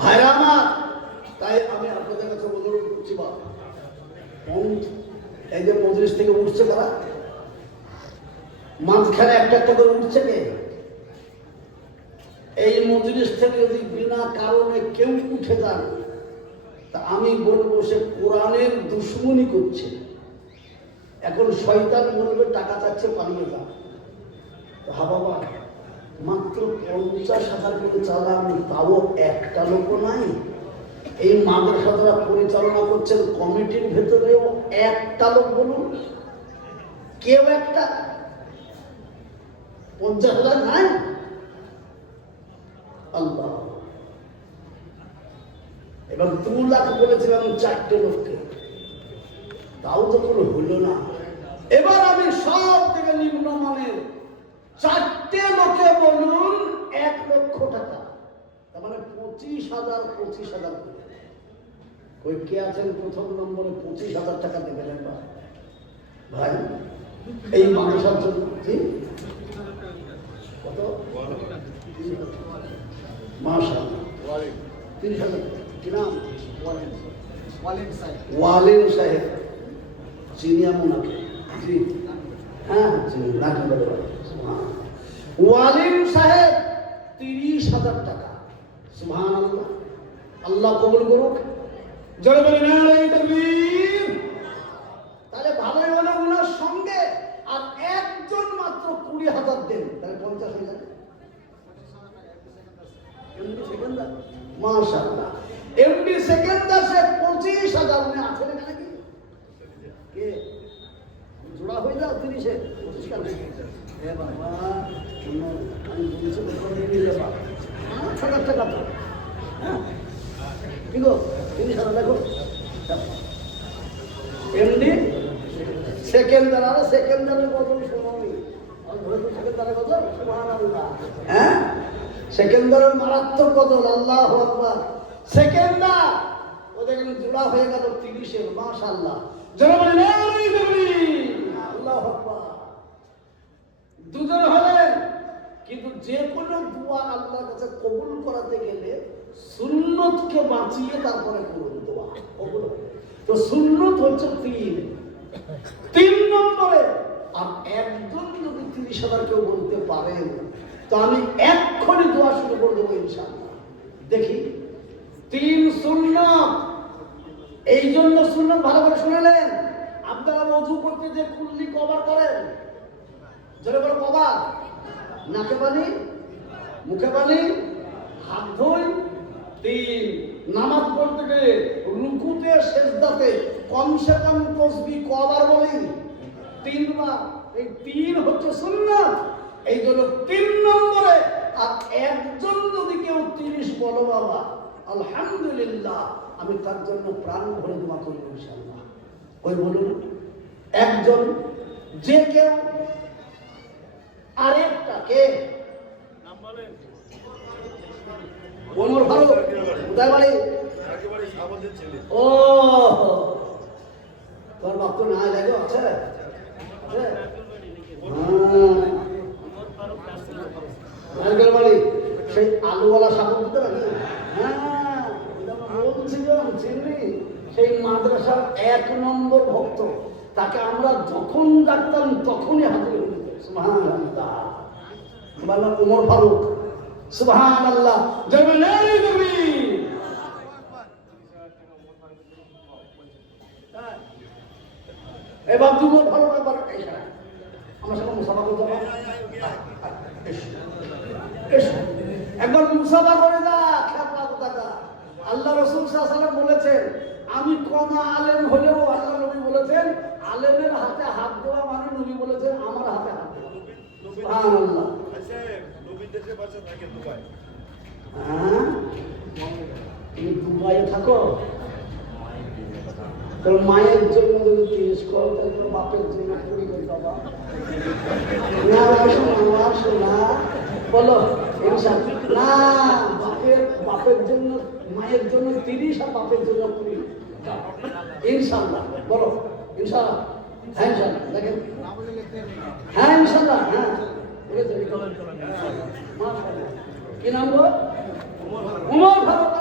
ভাইরা আমার, তাই আমি আপনাদের কাছে অনুরোধ করছি, বা এই যে মজলিস থেকে উঠছে তারা মাঝখানে একটা একটা করে উঠছে কে? এই মজলিস থেকে যদি বিনা কারণে কেউ উঠে যান তা আমি বলবো সে কোরআনের দুশমনি করছে। এখন শয়তান বলবে টাকা চাচ্ছে পালিয়ে যা। হা বাবা, মাত্র 50,000 করে চালান, তাও একটা লোক নাই। এই মাদ্রাসা যারা পরিচালনা করছেন কমিটির ভেতরেও একটা লোক বলুন, কেউ একটা 50,000 নাই। আল্লাহ, এবার 2 লাখ বলেছিলাম 4টে লোককে, তাও তো কোনো হলো না। এবার আমি সব থেকে নিম্নমানের 4টে লোকে বলুন 1 লক্ষ টাকা, তার মানে 25,000 ওই কে আছেন প্রথম নম্বরে 25,000 টাকা দেবেন একবার ভাই এই মানুষের জন্য। জি কত? মাশাআল্লাহ 30,000। কি নাম? ওয়ালিন সাহেব, চিনিয়াম ওনাকে। জি হ্যাঁ চিনি, নাকি বলে ওয়ালিন সাহেব 30,000 টাকা। সুবহানাল্লাহ, আল্লাহ কবুল করুক। জয় বলে নারায়ে তাকবীর। তাহলে ভালোই হলো ওনার সঙ্গে আর একজন মাত্র 20,000 দেন, তাহলে 50 হয়ে যাবে। এমডি সেকেন্দার, মাশাআল্লাহ, এমডি সেকেন্দার সে 25,000 উনি আছেন এখানে কি? কে জোড়া হয়ে যাও 30 এ 25 কাল এ বাবা, আমি বলছি লোক নিয়ে যাবা 5,000 টাকা তো। হ্যাঁ কি গো 30,000 দেখো এমডি সেকেন্দার। আর সেকেন্দারের বদল শোনাবি সেকেন্দারের বদল। সুবহানাল্লাহ, হ্যাঁ সেকেন্দারের মারাত্মক বদল। আল্লাহু আকবার। সেকেন্দার ও দেখেন জোড়া হয়ে গেল 30 এর। মাশাআল্লাহ, যারা বলেন এই দেখবি। আল্লাহু আকবার। দুজন হলেন, কিন্তু যে কোনো দোয়া আল্লাহর কাছে কবুল করাতে গেলে সুন্নতকে বাঁচিয়ে তারপরে করুন দোয়া কবুল হবে। তো সুন্নত হচ্ছে 3 নম্বরে। আর একজন যদি 30,000 কেউ বলতে পারেন তো আমি এক্ষুনি দোয়া শুরু করে দেবো ইনশাআল্লাহ। দেখি 3 সুন্নত। এই জন্য সুন্নত ভালো করে শুনেলেন। আপনারা ওযু করতে যে কুল্লি কভার করেন, জোরে বলো কভার, নাকে পানি, মুখে পানি, হাত ধুই। 3 নামাজ পড়তে গেলে রুকুতে সেজদাতে কমসে কম তাসবিহ কবার বলি? 3 বার। এই 3 হচ্ছে সুন্নাত। এই জন্য 3 নম্বরে। আর একজন যদি কেউ 30 বলো বাবা আলহামদুলিল্লাহ, আমি তার জন্য প্রাণ ভরে দোয়া করব ইনশাআল্লাহ। ওই বলুন একজন, যে কেউ। আরেকটা কে নাম বলেন? ওমর ফারুক। কোথায় বাড়ি? ও তোর বাপ তো না লাগে আছে। সেই আলুওয়ালা সাবুন দিতে নাকি? হ্যাঁ বলছিলাম চিনি। সেই মাদ্রাসার 1 নম্বর ভক্ত, তাকে আমরা যখন ডাকতাম তখনই হাজির হয়ে যেত। সুবহানাল্লাহ, ওমর ফারুক। সুবহানাল্লাহ, জয় বলে তাকবীর। এবার তুমি ভালো একবার আমার সঙ্গে মুসাফা করতে পারো? একবার মুসাফা করে দা। খেপলা কোথাকা। আল্লাহ রাসূল সাল্লাল্লাহু আলাইহি ওয়াসাল্লাম বলেছেন, আমি কমা আলেম হলেও আল্লাহ নবী বলেছেন আলেমের হাতে হাত দেওয়া মানে নবী বলেছেন আমার হাতে হাত দেওয়া। সুবহানাল্লাহ। আচ্ছা নবী দেশের বাসা থাকে দুবাই। হ্যাঁ তুমি দুবাইয়ে থাকো? তোর মায়ের জন্য যদি 30 করো তাহলে তোর বাপের জন্য 20 করে দেবা। না শোনা বলো ইনশাআল্লাহ। না বাপের জন্য, মায়ের জন্য 30 আর বাপের জন্য 20 ইনশাআল্লাহ। বলো ইনশাআল্লাহ। হ্যাঁ ইনশাআল্লাহ। দেখেন হ্যাঁ ইনশাআল্লাহ। হ্যাঁ কি নাম গো? ওমর ফারুক।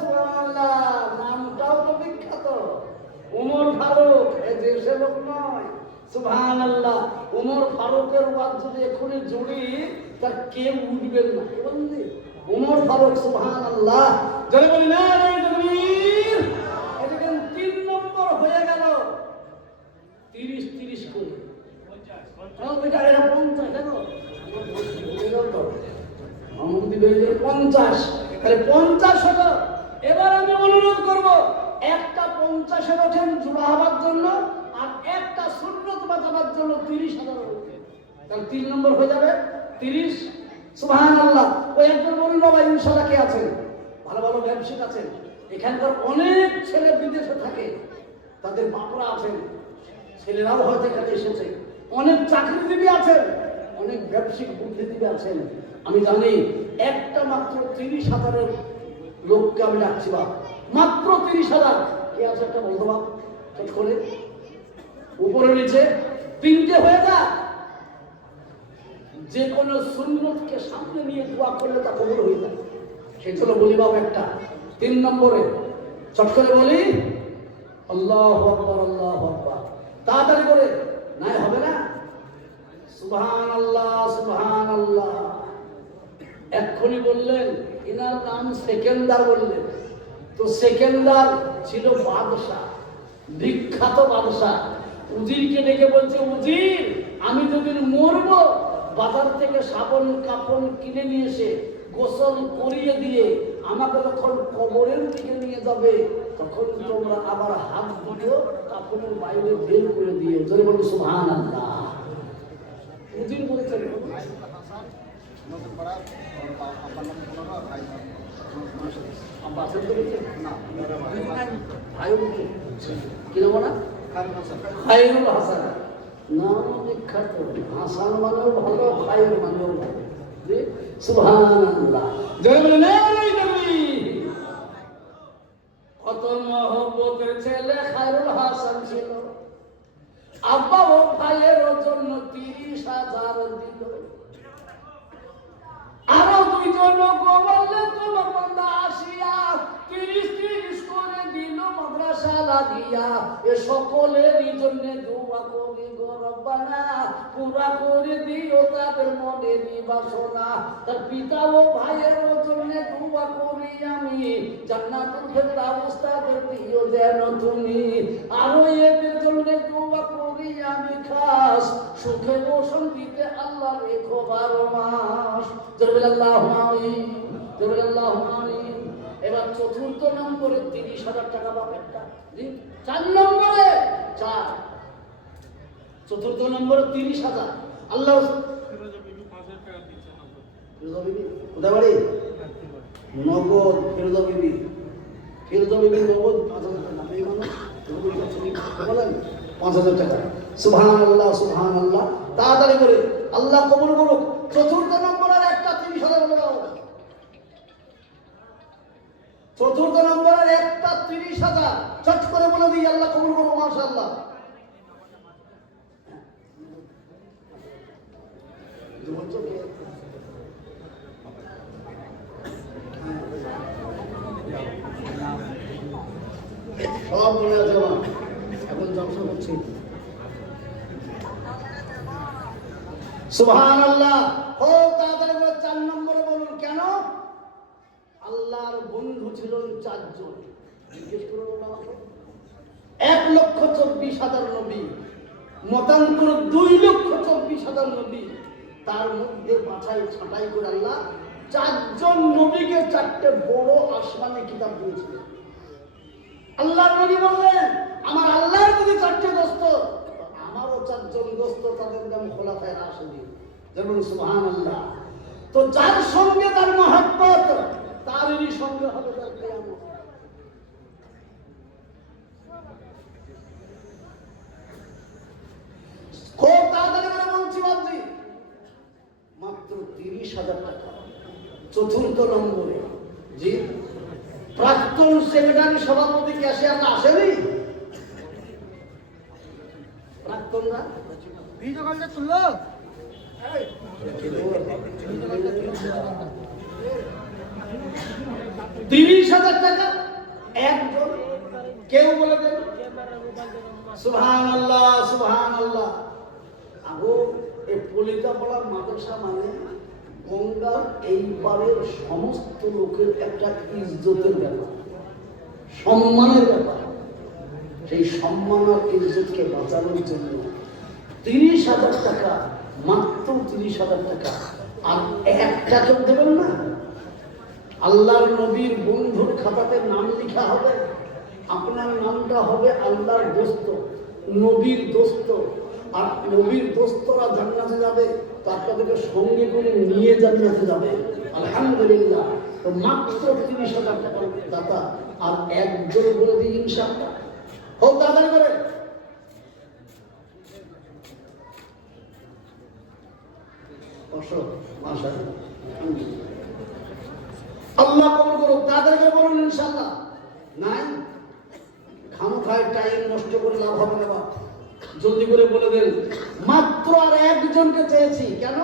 সুবহানাল্লাহ, নামটাও তো বিখ্যাত। ওমর ফারুক এই দেশের লোক নয়। সুবহানাল্লাহ। ওমর ফারুকের ওয়াজ যদি এখনই জুড়ি তার কেউ উঠবেন না। কি বললি? ওমর ফারুক। সুবহানাল্লাহ, জয় বলি নারায়ে তাকবীর। এটা 3 নম্বর হয়ে গেল। 30 করে 50 এটা 50 দেখো অনুমতি বেরিয়ে 50, তাহলে 50 হলো। এবার আমি অনুরোধ করব, একটা 50-এর ওঠেন জুমা হবার জন্য, আর একটা সুন্নত বাজাবার জন্য 30,000 হবে। তাহলে 3 নম্বর হয়ে যাবে 30। সুবহানাল্লাহ। ওই একজন বলুন বাবা ইনশাআল্লাহ কে আছেন? ভালো ভালো ব্যবসায়ী আছেন, এখানকার অনেক ছেলে বিদেশে থাকে, তাদের বাপরা আছেন, ছেলেরাও হয়তো এখানে এসেছে, অনেক চাকরিজীবী আছেন, অনেক ব্যবসায়িক বুদ্ধিজীবী আছেন। আমি জানি একটা মাত্র 30,000-এর লোককে আমি রাখছি বা মাত্র 30,000 কে আছে একটা বলতো বাপ চট করে উপরে নিচে 3টে হয়ে যা। যে কোনো সুন্নতকে সামনে নিয়ে দোয়া করলে তা কবুল হয়ে যায়। সেজন্য বলি বাবা একটা 3 নম্বরে চট করে বলি আল্লাহু আকবার, আল্লাহু আকবার, তাড়াতাড়ি করে, নাই হবে না। সুবহানাল্লাহ, সুবহানাল্লাহ। এক্ষুনি বললেন এনার নাম সেকেন্দার বললেন, তো সেকেন্দার ছিল বাদশাহ, বিখ্যাত বাদশাহ। উজিরকে ডেকে বলছে, উজির আমি যদি মরবো, বাজার থেকে সাবন কাপড় কিনে নিয়ে এসে গোসল করিয়ে দিয়ে আমাকে যখন কবরের দিকে নিয়ে যাবে, তখন তোমরা আবার হাত দুটো কাপড়ের বাইরে বের করে দিও। জোরে বলুন সুবহানাল্লাহ। উজির বলেছেন খায়রুল হাসান নাম বিখ্যাত। হাসান মানেও ভালো, খায়র মানেও ভালো। সুবহানাল্লাহ। জয় বলেন এই নবী। কত মহব্বতের ছেলে খায়রুল হাসান ছিল। আব্বা ও ভাইয়ের জন্য 30,000 দিল। আরো 2 জন লোক বললে তোমার বান্দা আসিয়া 30 করে দিল মাদ্রাসা লাগিয়া। এ সকলেরই জন্য দোয়া করি গো রব্বানা, পুরা করে দিও তাদের মনের বাসনা। তার পিতা ও ভাইয়ের জন্য দোয়া করি আমি, জান্নাতুল ফেরদাউস তাদের দিও যেন তুমি। আরো এদের জন্য দোয়া করি আমি খাস, সুখে ও শান্তিতে আল্লাহ রেখো 12 মাস। এবার 4র্থ নম্বরে 30,000 টাকা পাবেনটা। 4 নম্বরে 4র্থ নম্বরে 30,000 আল্লাহ কোথায় বাড়ি? নগদ ফেরোজা বিবি, ফেরোজা বিবি নগদ 5,000 টাকা। এই মানুষ বলেন 5,000 টাকা। সুবহানাল্লাহ, সুবহানাল্লাহ। তাড়াতাড়ি করে আল্লাহ কবুল করুক। 4র্থ নম্বরের একটা 30,000 বলে দাও। 4র্থ নম্বরের একটা 30,000 চট করে বলে দিই আল্লাহ কবুল করুক। মাশাআল্লাহ। সব মনে আছে আমার, এখন জলসা করছি। সুবহানাল্লাহ। ও তাড়াতাড়ি করে 4 নম্বরে বলুন কেন? আল্লাহর বন্ধু ছিলেন 4 জন। জিজ্ঞেস করুন আমাকে। 1,24,000 নবী, মতান্তর 2,24,000 নবী। তার মধ্যে বাছাই ছাঁটাই করে আল্লাহ 4 জন নবীকে 4টে বড় আসমানি কিতাব দিয়েছিলেন। আল্লাহ নবী বললেন আমার আল্লাহর যদি 4টে দোস্ত, আমারও 4 জন দোস্ত, তাদের নাম খোলাফায়ে রাশিদিন। যেমন সুবহানাল্লাহ। তো যার সঙ্গে তার মহব্বত, তারই সঙ্গে হবে তার কিয়ামত। খুব তাড়াতাড়ি করে বলছি বাবজি, মাত্র 30,000 টাকা। 4র্থ নম্বরে জি প্রাক্তন সেক্রেটারি সভাপতি ক্যাশিয়ার আসেনি? প্রাক্তনরা 30,000 টাকা একজন। কেউ বলে দেন সুবহানাল্লাহ, সুবহানাল্লাহ। আগো এই পলিতাপাড়া মাদ্রাসা মানে গঙ্গার এই পারের সমস্ত লোকের একটা ইজ্জতের ব্যাপার, সম্মানের ব্যাপার। সেই সম্মান আর ইজ্জতকে বাঁচানোর জন্য 30,000 টাকা, মাত্র 30,000 টাকা আর একটা কেউ দেবেন না। আল্লাহর নবীর বন্ধুর খাতাতে নাম লেখা হবে, আপনার নামটা হবে আল্লাহর দোস্ত, নবীর দোস্ত। আর নবীর দোস্তরা জান্নাতে যাবে, তো আপনাদেরকে সঙ্গে করে নিয়ে জান্নাতে যাবে। আলহামদুলিল্লাহ। তো মাত্র 30,000 টাকার দাতা, আর একজন বলে দিই ইনশাআল্লাহ। হোক তাড়াতাড়ি করে। আল্লাহ কবুল করুক। তাদেরকে বলুন ইনশাআল্লাহ। নাই খামোখায় টাইম নষ্ট করে লাভ হবে না, বাপ জলদি করে বলে দেন। মাত্র আর একজনকে চেয়েছি। কেন?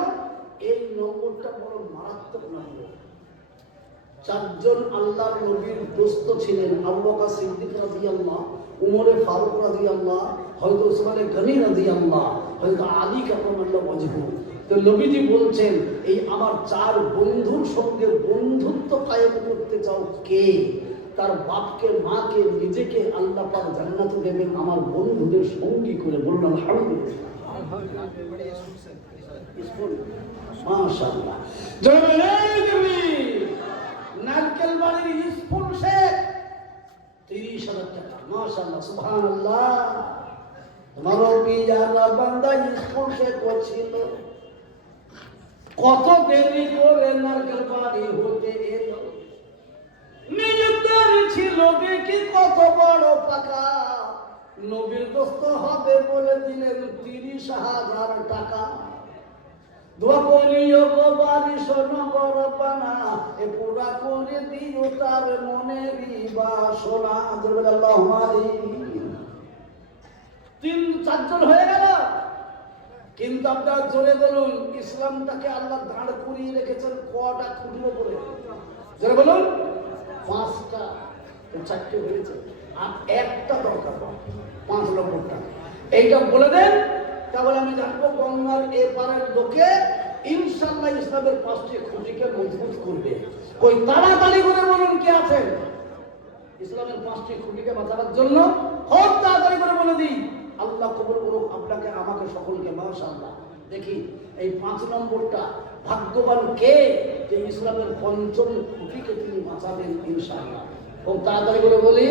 এই নম্বরটা বড় মারাত্মক নম্বর। 4 জন আল্লাহর নবীর দোস্ত ছিলেন। আবু বকর সিদ্দিক রাদিয়াল্লাহু, উমর ফারুক রাদিয়াল্লাহু, হযরত উসমান গনি রাদিয়াল্লাহু, হযরত আলী কারামাল্লাহু ওয়াজহু। তো নবীজি বলছেন, এই আমার 4 বন্ধুর সঙ্গে বন্ধুত্ব কায়েম করতে চাও কে? তার বাপকে, মাকে, নিজেকে আল্লাহ পাক জান্নাতে দেবেন আমার বন্ধুদের সঙ্গী করে। বলুন আলহামদুলিল্লাহ। মাশাআল্লাহ। নারকেল বাড়ির স্কুল শেখ 30,000 টাকা। মাশাআল্লাহ, সুবহানাল্লাহ। তোমারও পিয়ারা বান্দা স্কুল শেখ ছিল, কত দেরি করে নারকেল বাড়ি হতে এলো। নিজেদের ছিল দেখি কত বড় পাকা, নবীর দোস্ত হবে বলে দিলেন 30,000 টাকা। দোয়া করিও গো বাড়ি সোনগর পানা, এ পুরা করে দিও তার মনেরই বাসনা। আল্লাহুম্মা আমিন। 3-4 জন হয়ে গেল। কিন্তু আপনারা জোরে বলুন, ইসলামটাকে আল্লাহ দাঁড় করিয়ে রেখেছেন কটা খুঁটির উপরে? জোরে বলুন। 5টা, 4টে হয়েছে, আর একটা দরকার, 5 নম্বরটা। এইটা বলে দেন, তাহলে আমি জানবো গঙ্গার এপারের লোকে ইনশাআল্লাহ ইসলামের 5টি খুঁটিকে মজবুত করবে। ওই তাড়াতাড়ি করে বলুন কে আছেন ইসলামের 5টি খুঁটিকে বাঁচানোর জন্য? খুব তাড়াতাড়ি করে বলে দিই। আল্লাহ কবুল করুক আপনাকে, আমাকে, সকলকে। মাশাআল্লাহ। দেখি এই 5 নম্বরটা ভাগ্যবান কে যে ইসলামের 5ম খুঁটিকে তিনি বাঁচাবেন ইনশাআল্লাহ। খুব তাড়াতাড়ি করে বলি।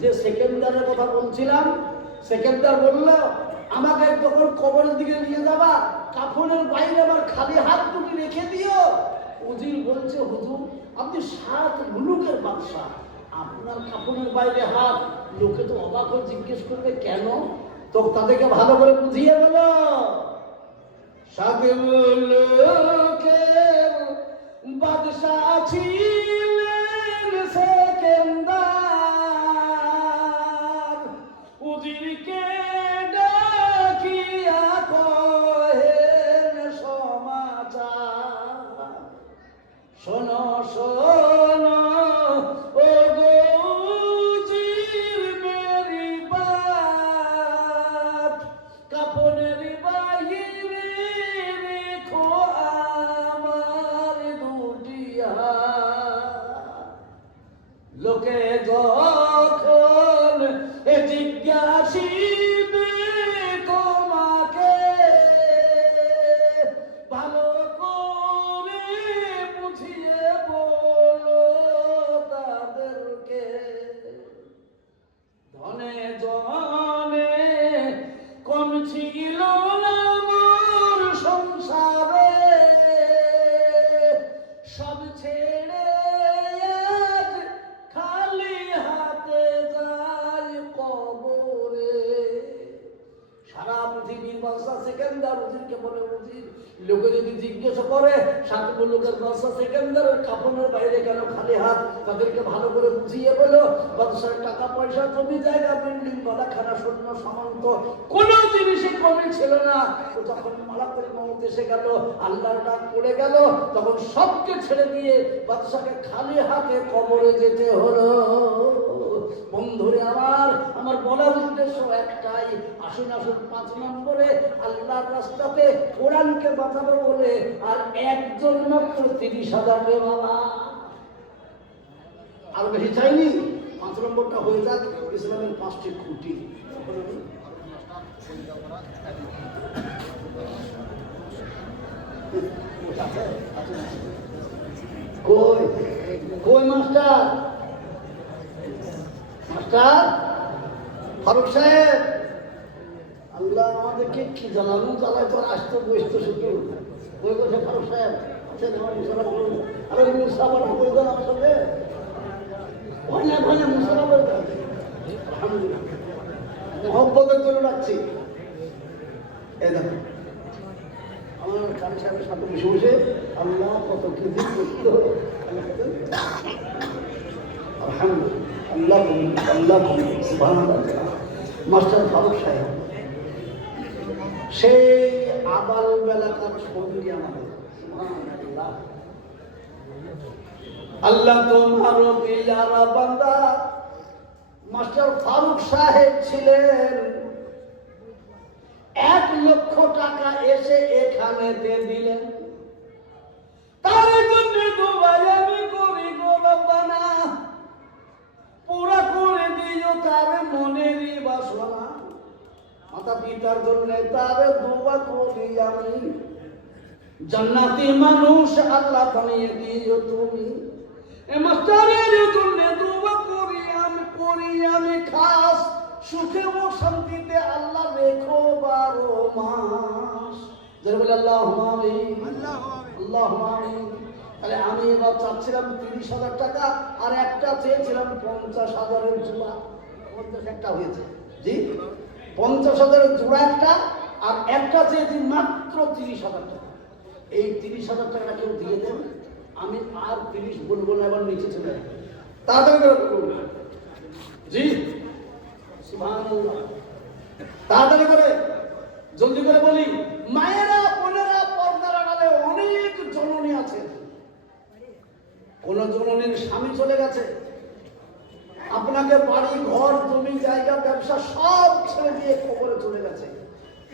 যে সেকেন্দারের কথা বলছিলাম, সেকেন্দার বলল, আমাকে যখন কবরের দিকে নিয়ে যাবা, কাফনের বাইরে আমার খালি হাত দুটি রেখে দিও। উজির বলছে, হুজুর আপনি 7 মুলুকের বাদশা, আপনার কাফনের বাইরে হাত? লোকে তো অবাক হয়ে জিজ্ঞেস করবে কেন? তো তাদেরকে ভালো করে বুঝিয়ে বলো। 7 মুলুকের বাদশা ছিলেন সেকেন্দার, উজিরকে ডাকিয়া কহেন সমাচার। শোনো শোনো ও গো উজির মেরি বাত, কাফনের বাহিরে রেখো আমার দুটি হাত। লোকে যখন জিজ্ঞাসিবে তোমাকে, ভালো করে বুঝিয়ে বলো তাদেরকে। ধনে জনে কম ছিল না মোর সংসারে, সব ছেড়ে আজ খালি হাতে যাই কবরে। সারা পৃথিবীর বাদশা সেকেন্দার উজিরকে বলে, উজির লোকে যদি জিজ্ঞেস করে 7 মুলুকের বাদশা সেকেন্দারের কাফনের বাইরে কেন খালি হাত, তাদেরকে ভালো করে বুঝিয়ে বলো বাদশার টাকা পয়সা, জমি জায়গা, বিল্ডিং, বালাখানা, সৈন্য সামন্ত, কোন জিনিসই কমই ছিল না। তো যখন মালাকুল মউত এসে গেল, আল্লাহর ডাক পড়ে গেল, তখন সবকে ছেড়ে দিয়ে বাদশাকে খালি হাতে কবরে যেতে হলো। বন্ধুরে আমার বলার উদ্দেশ্য একটাই, আসুন আসুন 5 নম্বরে আল্লাহর রাস্তাতে কোরআনকে বাঁচাবো বলে, আর একজন মাত্র 30,000 রে বাবা। আর বেশি চাইনি, 5 নম্বরটা হয়ে যাক ইসলামের 5টি খুঁটি। কই কই মাস্টার মাস্টার ফারুক সাহেব, আল্লাহ আমাদেরকে কি জানানো জ্বালায় তো আসতো বসতো শুধু ওই কথা। ফারুক সাহেব আচ্ছা আমার মুসাফা করুন, আরে মুসাফা করে দেন আমার সাথে, ভাঙে ভাঙে মুসাফা করে দেন। আলহামদুলিল্লাহ মহব্বতের জন্য রাখছি। এই দেখো আমার কারি সাহেবের সাথে বসে বসে আল্লাহ কত কি দিন করতে হবে। আলহামদুলিল্লাহ আল্লাহ সুবহানাল্লাহ। মাস্টার ফারুক সাহেব সেই আবাল বেলাকার সঙ্গী আমাদের। সুবহানাল্লাহ। আল্লাহ তোমার পিয়ারা বান্দা মাস্টার ফারুক সাহেব ছিলেন। 1 লক্ষ টাকা এসে এখানে দিলেন। তার জন্য দোয়া আমি করি গো রব্বানা, পুরা করে দিও তার মনেরই বাসনা। মাতা পিতার জন্য তার দোয়া করি আমি, জান্নাতি মানুষ আল্লাহ বানিয়ে দিও তুমি। এ মাস্টারের জন্য দোয়া করি আমি খাস, সুখে ও শান্তিতে আল্লাহ রেখো 12 মাস। যারা বলে আল্লাহুম্মা আমিন আল্লাহুম্মা আমিন। তাহলে আমি এবার চাচ্ছিলাম 30,000 টাকা, আর একটা চেয়েছিলাম 50,000-এর জোড়া। 50 একটা হয়েছে জি, 50,000-এর জোড়া একটা, আর একটা চেয়েছি মাত্র 30,000 টাকা। এই 30,000 টাকাটা কেউ দিয়ে দেন, আমি আর 30 বলবো না, এবার নিচে চলে যাবো। তাড়াতাড়ি করে বলুন জি সুবহানাল্লাহ। তাড়াতাড়ি করে জলদি করে বলি। মায়েরা বোনেরা পর্দার আড়ালে অনেক জননী আছে। কোন জননীর স্বামী চলে গেছে, আপনাকে বাড়ি ঘর জমি জায়গা ব্যবসা সব ছেড়ে দিয়ে কবরে চলে গেছে।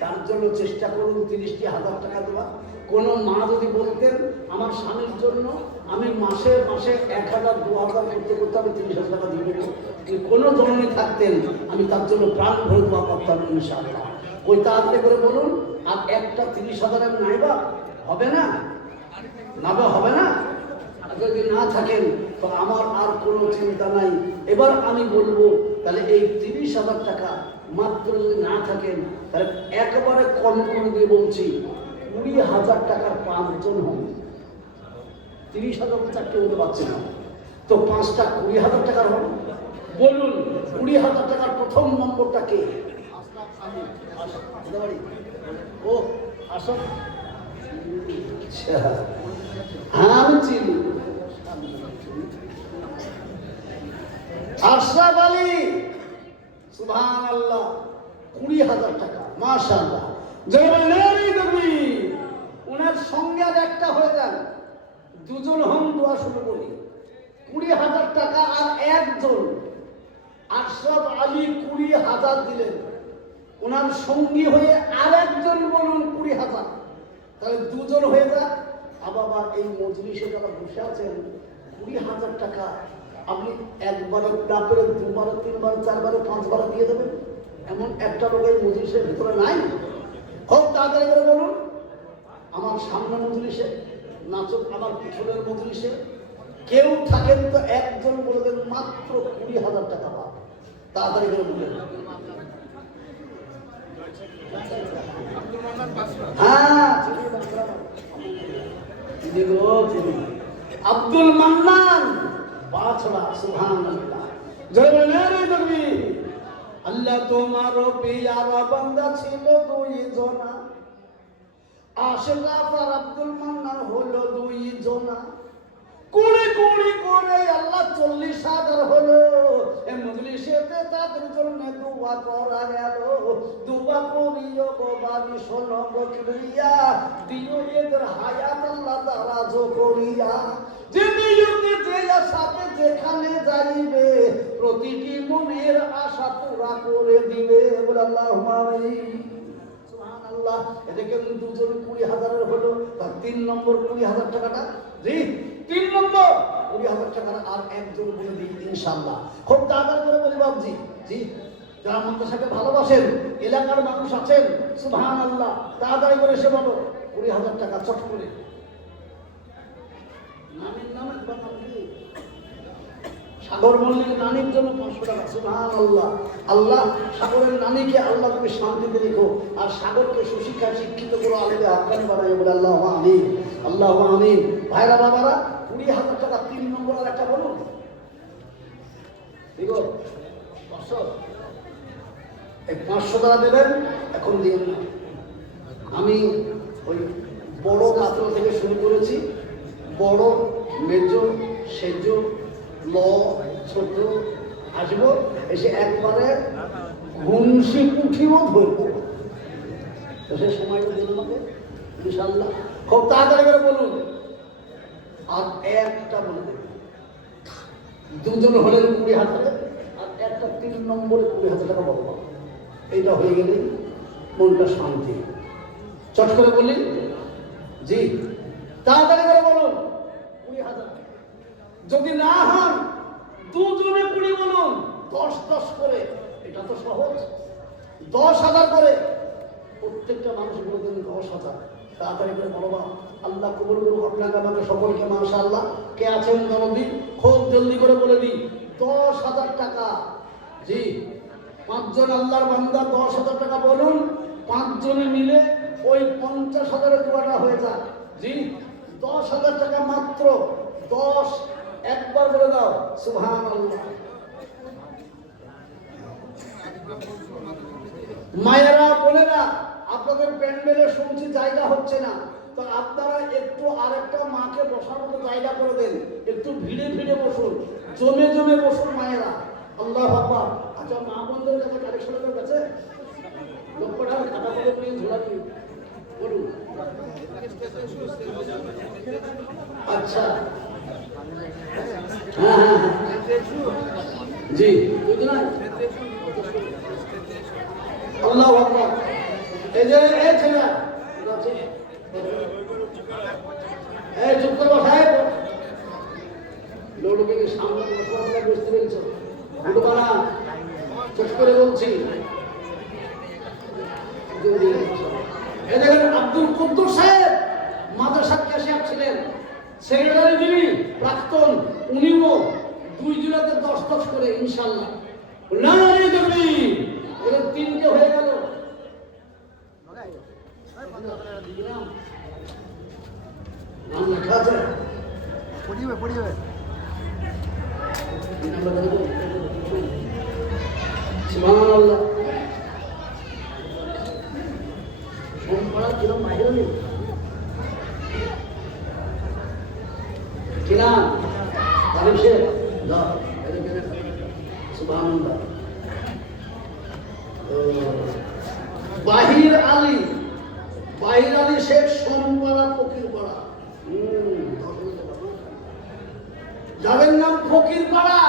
তার জন্য চেষ্টা করুন 30,000 টাকা দেওয়া। কোন মা যদি বলতেন আমার স্বামীর জন্য আমি মাসে মাসে 1,000 2,000 করতে করতে আমি 30,000 টাকা দিয়ে দেবো, কোনো জননী থাকতেন আমি তার জন্য প্রাণ ভরে দোয়া করতাম ইনশাআল্লাহ। ওই তাড়াতাড়ি করে বলুন। আর একটা 30,000 আমি নাইবা হবে না, নাবা হবে না। যদি না থাকেন তো আমার আর কোনো চিন্তা নাই। এবার আমি বলবো তাহলে এই 30,000 টাকা মাত্র যদি না থাকেন তাহলে একেবারে কম করে দিয়ে বলছি 20,000 টাকার 5 জন হন। 30,000 চারটে বলতে পারছি না, তো 5টা 20,000 টাকার হন। বলুন 20,000 টাকার প্রথম নম্বরটা কে? ও আসো, আমি চিনি আশরাফ আলী। সুবহানাল্লাহ 20,000 টাকা মাশাআল্লাহ। ওনার সঙ্গে আর একটা হয়ে যান, 2 জন হন, দোয়া শুরু করি। 20,000 টাকা আর 1 জন আশরাফ আলী 20,000 দিলেন। ওনার সঙ্গী হয়ে আর 1 জন বলুন 20,000, তাহলে 2 জন হয়ে যান। আবার এই মজলিসে যারা বসে আছেন 20,000 টাকা আপনি একবারে না করে 2বার 3বার 4বার 5বার দিয়ে দেবেন, এমন একটা লোক এই মজলিসের ভিতরে নাই। খুব তাড়াতাড়ি করে বলুন। আমার সামনে মজলিসে নাচক, আমার পিছনের মজলিসে কেউ থাকেন তো 1 জন বলে দেন মাত্র 20,000 টাকা পান। তাড়াতাড়ি করে বললেন। হ্যাঁ আব্দুল মান্নান বাছড়া। সুবহানাল্লাহ। আল্লাহ তোমার পিয়ারা বান্দা ছিল 2 জনা, আশরাফ আর আব্দুল মান্নান হলো 2 জনা। কুড়ি কুড়ি করে আল্লাহ 40,000 হলো। এই মজলিসেতে তাদের জন্য দোয়া করা গেল। দোয়া করিও গো বাড়ি শোনো বকরিয়া, দিও এদের হায়াত আল্লাহ দারাজ করিয়া। যে নিয়তে যে আশাতে যেখানে যাইবে প্রতিটি মনের আশা পুরা করে দিবে। বলে আল্লাহুম্মা আমিন। সুবহানাল্লাহ। এদিকে 2 জন 20,000 হলো, তার 3 নম্বর 20,000 টাকাটা জি 3 নম্বর 20,000 টাকার আর 1 জন বলে দিই ইনশাআল্লাহ। খুব তাড়াতাড়ি করে বলি বাবজি জি, যারা মাদ্রাসাকে ভালোবাসেন, এলাকার মানুষ আছেন সুবহানাল্লাহ, তাড়াতাড়ি করে এসে বলো 20,000 টাকা চট করে নানির নাম একবার নাম কি? সাগর মল্লিক নানির জন্য 500 টাকা। সুবহানাল্লাহ। আল্লাহ সাগরের নানিকে আল্লাহ তুমি শান্তিতে রেখো, আর সাগরকে সুশিক্ষায় শিক্ষিত করো, আলেমে হাক্কানি বানাই বলে আল্লাহ আমিন, আল্লাহ আমিন। ভাইরা বাবারা, 20,000 টাকা 3 নম্বর আর একটা বলুন। ঠিক আছে 500, এই 500 টাকা দেবেন, এখন দিন না। আমি ওই বড় পাত্র থেকে শুরু করেছি, বড়, মেজ, সেজ, ল, ছোট আসবো, এসে একবারে ঘুমসি উঠিও ধরবো। তো সে সময়টা দিন আমাকে ইনশাল্লাহ। খুব তাড়াতাড়ি করে বলুন, আর একটা বলে দেবেন। দুজন হলেন 20,000, আর একটা 3 নম্বরে 20,000 টাকা বলবো। এইটা হয়ে গেলে মনটা শান্তি। চট করে বলি জি, তাড়াতাড়ি করে বলুন 20,000। যদি না হন দুজনে 20 বলুন, 10-10 করে। এটা তো সহজ। 10,000 করে প্রত্যেকটা মানুষ বলে দেন 10,000। তাড়াতাড়ি করে বলবা। আল্লাহ কবুল করুন আপনাকে আমাকে সকলকে মাশাআল্লাহ। কে আছেন জনদিন, খুব জলদি করে বলে দিন। 10,000 টাকা। জি, 5 জন আল্লাহর বান্দা 10,000 টাকা বলুন। 5 জনে মিলে ওই 50,000 দোয়াটা হয়ে যায়। জি, 10,000 টাকা মাত্র। 10 একবার বলে দাও সুবহানাল্লাহ। মায়েরা বোনেরা, আপনাদের প্যান্ডেলে শুনছি জায়গা হচ্ছে না, তো আপনারা একটু আরেকটা মাকে বসার মতো জায়গা করে দেন। একটু ভিড়ে ভিড়ে বসুন, জমে জমে বসুন মায়েরা। আল্লাহু আকবার। আচ্ছা, মা বোনদের কাছে কালেকশনের কাছে লক্ষ্যটা খাতা করে নিয়ে ঝোলাবি বলুন। আচ্ছা, হ্যাঁ হ্যাঁ জি, বুঝলেন। আল্লাহু আকবার। এই যে এই ছেলে, এই চুপ করে বসায় লোককে সামনে বুঝতে পেরেছ, উঠবা না, চুপ করে বলছি। এই দেখেন আব্দুল কুদ্দুস সাহেব মাদ্রাসার ক্যাশিয়ার ছিলেন, সেক্রেটারি যিনি প্রাক্তন, উনিও 2 জেলাতে 10-10 করে ইনশাআল্লাহ। নারী দেবী এর 3টে হয়ে গেল। নাম লেখা আছে, পড়িবে সুবহানাল্লাহ। সোমবার কিরম বাইরে নেই কিনা আলিম শেখ দা সুবহানাল্লাহ। বাহির আলী শেখ সোমপাড়া ফকিরপাড়া। যাদের নাম ফকিরপাড়া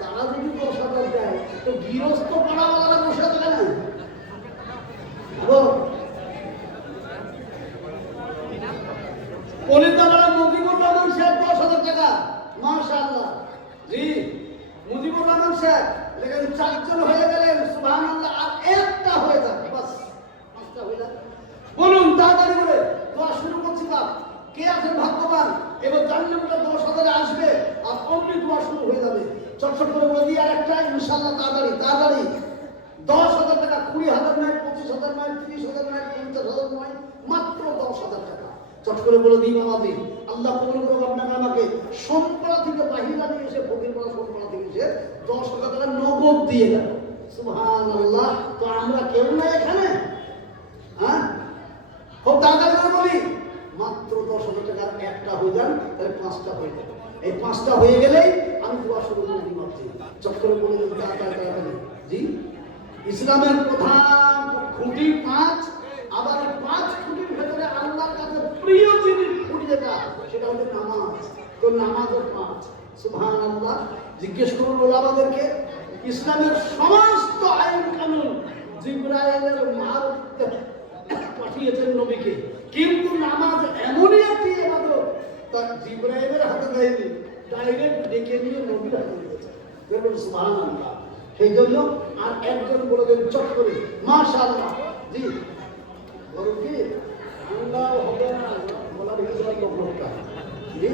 তারা যদি 10,000 দেয়, তো গৃহস্থ পাড়াওয়ালারা বসে আছে কেন? কলিতাপাড়া মুজিবুর রহমান সাহেব 10,000 টাকা। মাশাআল্লাহ। জি, মুজিবুর রহমান সাহেব এখানে 4 জন হয়ে গেলেন। সুবহানাল্লাহ। আর একটা হয়ে যাক, বাস 5টা হয়ে যাক। বলুন তাড়াতাড়ি করে, দোয়া শুরু করছি। বাপ কে আছেন ভাগ্যবান, এবার জান্নাতটা 10,000 আসবে, আর অমনি দোয়া শুরু হয়ে যাবে। চটচট করে বলে দিই আর একটা ইনশাআল্লাহ। তাড়াতাড়ি তাড়াতাড়ি। 10,000 টাকা, 20,000 নয়, 25,000 নয়, 30,000 নয়, 50,000 নয়, মাত্র 10,000 টাকা। চট করে বলে দিই মামাদি, আল্লাহ কবুল করুক আপনাকে আমাকে। সোমপাড়া থেকে বাহিরা নিয়ে এসে ফকিরপাড়া সোমপাড়া থেকে এসে 10,000 টাকা নগদ দিয়ে গেল। সুবহানাল্লাহ। তো আমরা কেউ না এখানে, হ্যাঁ? খুব তাড়াতাড়ি করে বলি, মাত্র 10,000 টাকার একটা হয়ে যান, তাহলে 5টা হয়ে যাবে। এই 5টা হয়ে গেলেই আমি দোয়া শুরু করে দিই। ভাবছি চট করে বলে দিই তাড়াতাড়ি। জি, ইসলামের প্রধান খুঁটি 5, আবার 5 খুঁটির ভেতরে আল্লাহর কাছে প্রিয় জিনিস খুঁটি যেটা, সেটা হচ্ছে নামাজ। তো নামাজও 5। সুবহানাল্লাহ। জিজ্ঞেস করুন ওলামাদেরকে, ইসলামের সমস্ত আইন কানুন জিবরাইলের মারফতে পাঠিয়েছেন নবীকে, কিন্তু নামাজ এমনই একটি ইবাদত তার জিবরাইলের হাতে দেয়নি, ডাইরেক্ট ডেকে নিয়ে নবীর হাতে দিয়েছে। বলুন সুবহানাল্লাহ। সেই জন্য আর একজন বলে দেন চট করে মাশাআল্লাহ। জি, বলুন কি আল্লাহ হবে না বলার হিসাব লোকটা। জি,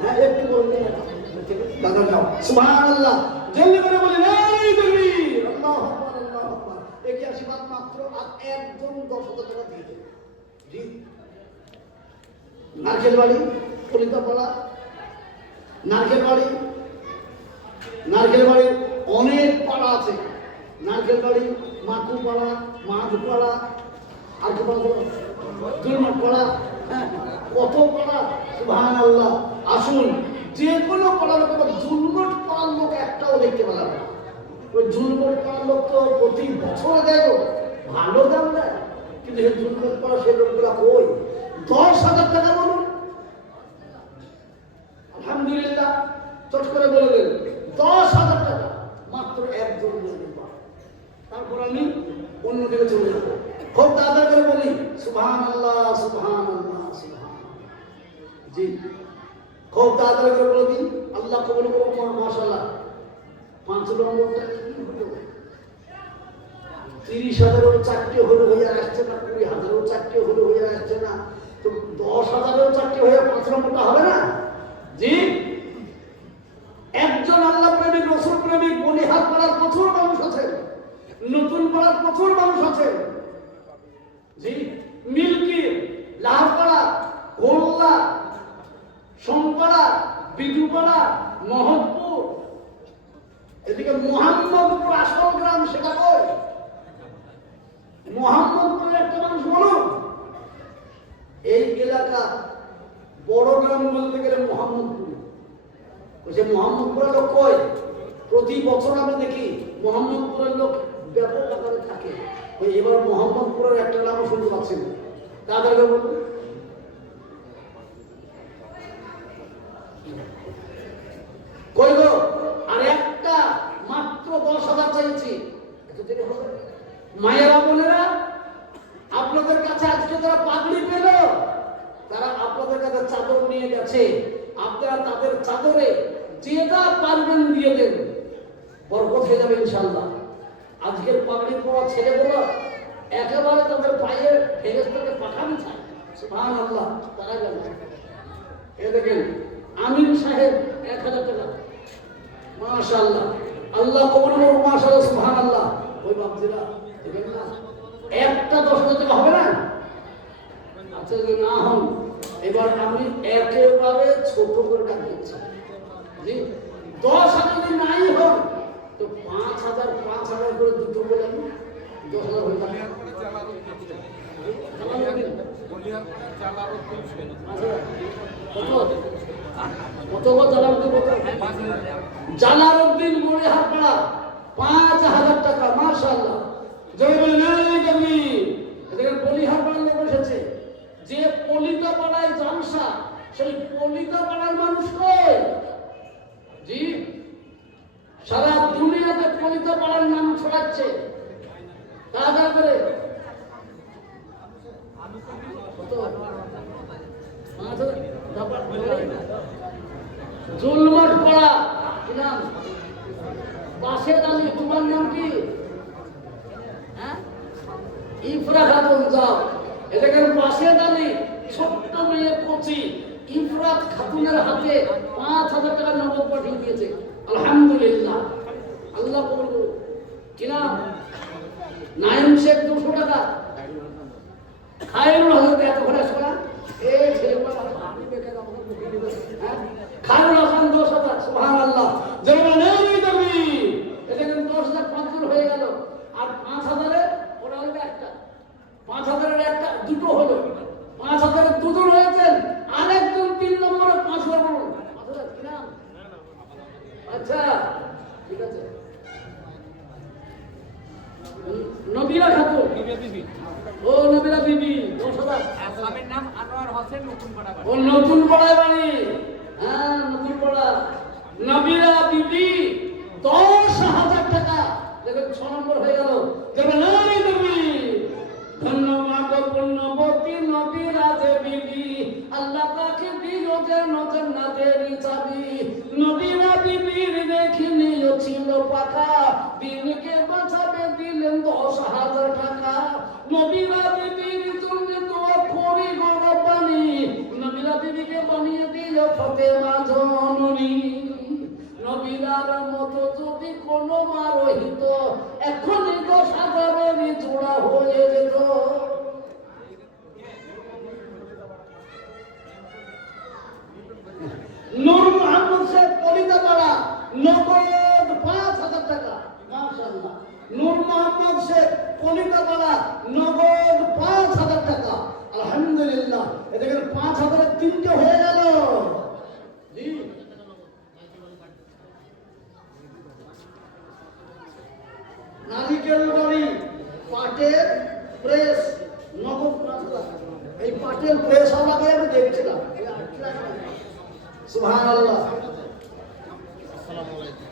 হ্যাঁ একটু বলতে দাদা যাও সুবহানাল্লাহ জলদি করে বলেন এই তাকবীর আল্লাহু আকবার আল্লাহু আকবার এই আশীর্বাদ মাত্র আর একজন 10,000 টাকা দিয়েছে জি নারকেল বাড়ি কলিতাপাড়া নারকেল বাড়ি অনেক পাড়া আছে নারকেল বাড়ি মাকুপাড়া মাঝপাড়া আর কি পাড়া দুলমাট পাড়া হ্যাঁ কত পাড়া সুবহানাল্লাহ আসুন যে কোনো পাড়ার লোক জুলমট পাড়ার লোক একটাও দেখতে পেলাম না ওই জুলমট পাড়ার লোক তো প্রতি বছরে দেয় ভালো দাম দেয় কিন্তু এই জুলমট পাড়া সেই লোকগুলা কই 10,000 টাকা বলুন আলহামদুলিল্লাহ চট করে বলে দেন 10,000 টাকা মাত্র একজন বলতে পারে তারপর আমি অন্যদিকে চলে যাবো খুব দাদা করে বলি সুবহানাল্লাহ সুবহানাল্লাহ সুবহানাল্লাহ জি খুব দাদা করে বলে দিন আল্লাহ কবুল করুন মাশাআল্লাহ 5 নম্বরটা কি হলো 30,000-এরও চারটে হলো হয়ে আসছে না 20,000-এরও চারটে হলো হয়ে আসছে না তো 10,000-এরও চারটে হয়ে 5 নম্বরটা হবে না জি একজন আল্লাহ প্রেমিক রাসূল প্রেমিক বলিহাট পাড়ার প্রচুর মানুষ আছে নতুন পাড়ার প্রচুর মানুষ আছে জি মিল্কি লাহপাড়া গোল্লা সোমপাড়া বিদুপাড়া মহৎপুর এদিকে মোহাম্মদপুর আসল গ্রাম সেটা কই মোহাম্মদপুরের একটা মানুষ বলুন এই এলাকা বড় গ্রাম বলতে গেলে মোহাম্মদপুর যে মোহাম্মদপুরের লোক কই প্রতি বছর আমরা দেখি মোহাম্মদপুরের লোক ব্যাপক আকারে থাকে ওই এবার মোহাম্মদপুরের একটা নামও শুনতে পাচ্ছেন তাদেরকে বলুন কই গো আর একটা মাত্র 10,000 চাইছি এত দেরি হবে মায়েরা বোনেরা আপনাদের কাছে আজকে যারা পাগড়ি পেল তারা আপনাদের কাছে চাদর নিয়ে গেছে আপনারা তাদের চাদরে যেটা পারবেন দিয়ে দেন বরকত হয়ে যাবে ইনশাআল্লাহ আজকের পাগড়ি পরা ছেলেগুলো একেবারে তাদের পায়ে ফেরেশতাকে পাঠানো চায় সুবহানাল্লাহ তারা গেল এই দেখেন আমিন সাহেব 1,000 টাকা মাশাআল্লাহ আল্লাহ কবুল করুন মাশাআল্লাহ সুবহানাল্লাহ ওই বাপজিরা দেখেন না একটা 10,000 টাকা হবে না আচ্ছা যদি না হন এবার আমি একেবারে ছোট করে টাকা দিচ্ছি জি 10,000 যদি নাই হন তো 5,000 করে দুটো বলেন 10,000 হয়ে যাবে জালালউদ্দিন বলিহাট পাড়া 5,000 টাকা মাশাআল্লাহ জয় বলেন এই কবি এখানে বলিহাট পাড়ার লোক এসেছে যে পলিতা পাড়ায় জালসা সেই পলিতা পাড়ার মানুষ কই জি সারা দুনিয়াতে পলিতা পাড়ার নাম ছড়াচ্ছে কাজা করে জুলমট পাড়া কি নাম বাসের আলী তোমার নাম কি হ্যাঁ ইফরা খাতুন যাও এটাকে বাসের আলী ছোট্ট মেয়ে কচি ইফরাত খাতুনের হাতে 5,000 টাকা নগদ পাঠিয়ে দিয়েছে আলহামদুলিল্লাহ আল্লাহ কবুল করুন কি নাম নাইম শেখ 200 টাকা খায়রুল হাসান এত ঘরে শোনা এই ছেলেগুলো আপনি দেখে আমাকে মুখে দিবে হ্যাঁ খায়রুল হাসান 10,000 সুবহানাল্লাহ যেমন এই দাবি এটা কিন্তু 10,000 5 হয়ে গেল আর 5,000 এর ওরা হলো একটা 5,000 এর একটা দুটো হলো 5,000 এর দুজন হয়েছেন আরেকজন 3 নম্বরে 5,000 বলুন 5,000 কি নাম আচ্ছা ঠিক আছে নবীরা খাতুন বিবি ও নবীরা বিবি 10,000 স্বামীর নাম আনোয়ার হোসেন নতুন পাড়া ও নতুন পাড়ায় বাড়ি হ্যাঁ নতুন পাড়া নবীরা বিবি 10,000 টাকা দেখেন 6 নম্বর হয়ে গেল যেমন এই নবী ধন্যবাদ পুণ্যবতী নবীরা যে বিবি আল্লাহ তাকে দিল যেন জান্নাতের চাবি নবীরা বিবির দেখে নিয়েছিল পাকা দিনকে বাঁচাবে দিলেন 10,000 টাকা নবীরা বিবির জন্য দোয়া করি গো রব্বানি নবীরা বিবিকে বানিয়ে দিল ফাতেমা জননী নবীলার মতো যদি কোনো মা রহিত এখনই 10,000 জোড়া হয়ে যেত। নূর মোহাম্মদ শেখ কলিতাপাড়া নগদ 5,000 টাকা। মাশাআল্লাহ। নূর মোহাম্মদ শেখ কলিতাপাড়া নগদ 5,000 টাকা। আলহামদুলিল্লাহ। এদিকে 5,000 এর 3টে হয়ে গেল। জি নারিকেল বাড়ি পাটের প্রেস নগদ 5,000। এই পাটের প্রেস আমাকে আমি দেখছিলাম। সুবহানাল্লাহ। আসসালামু আলাইকুম।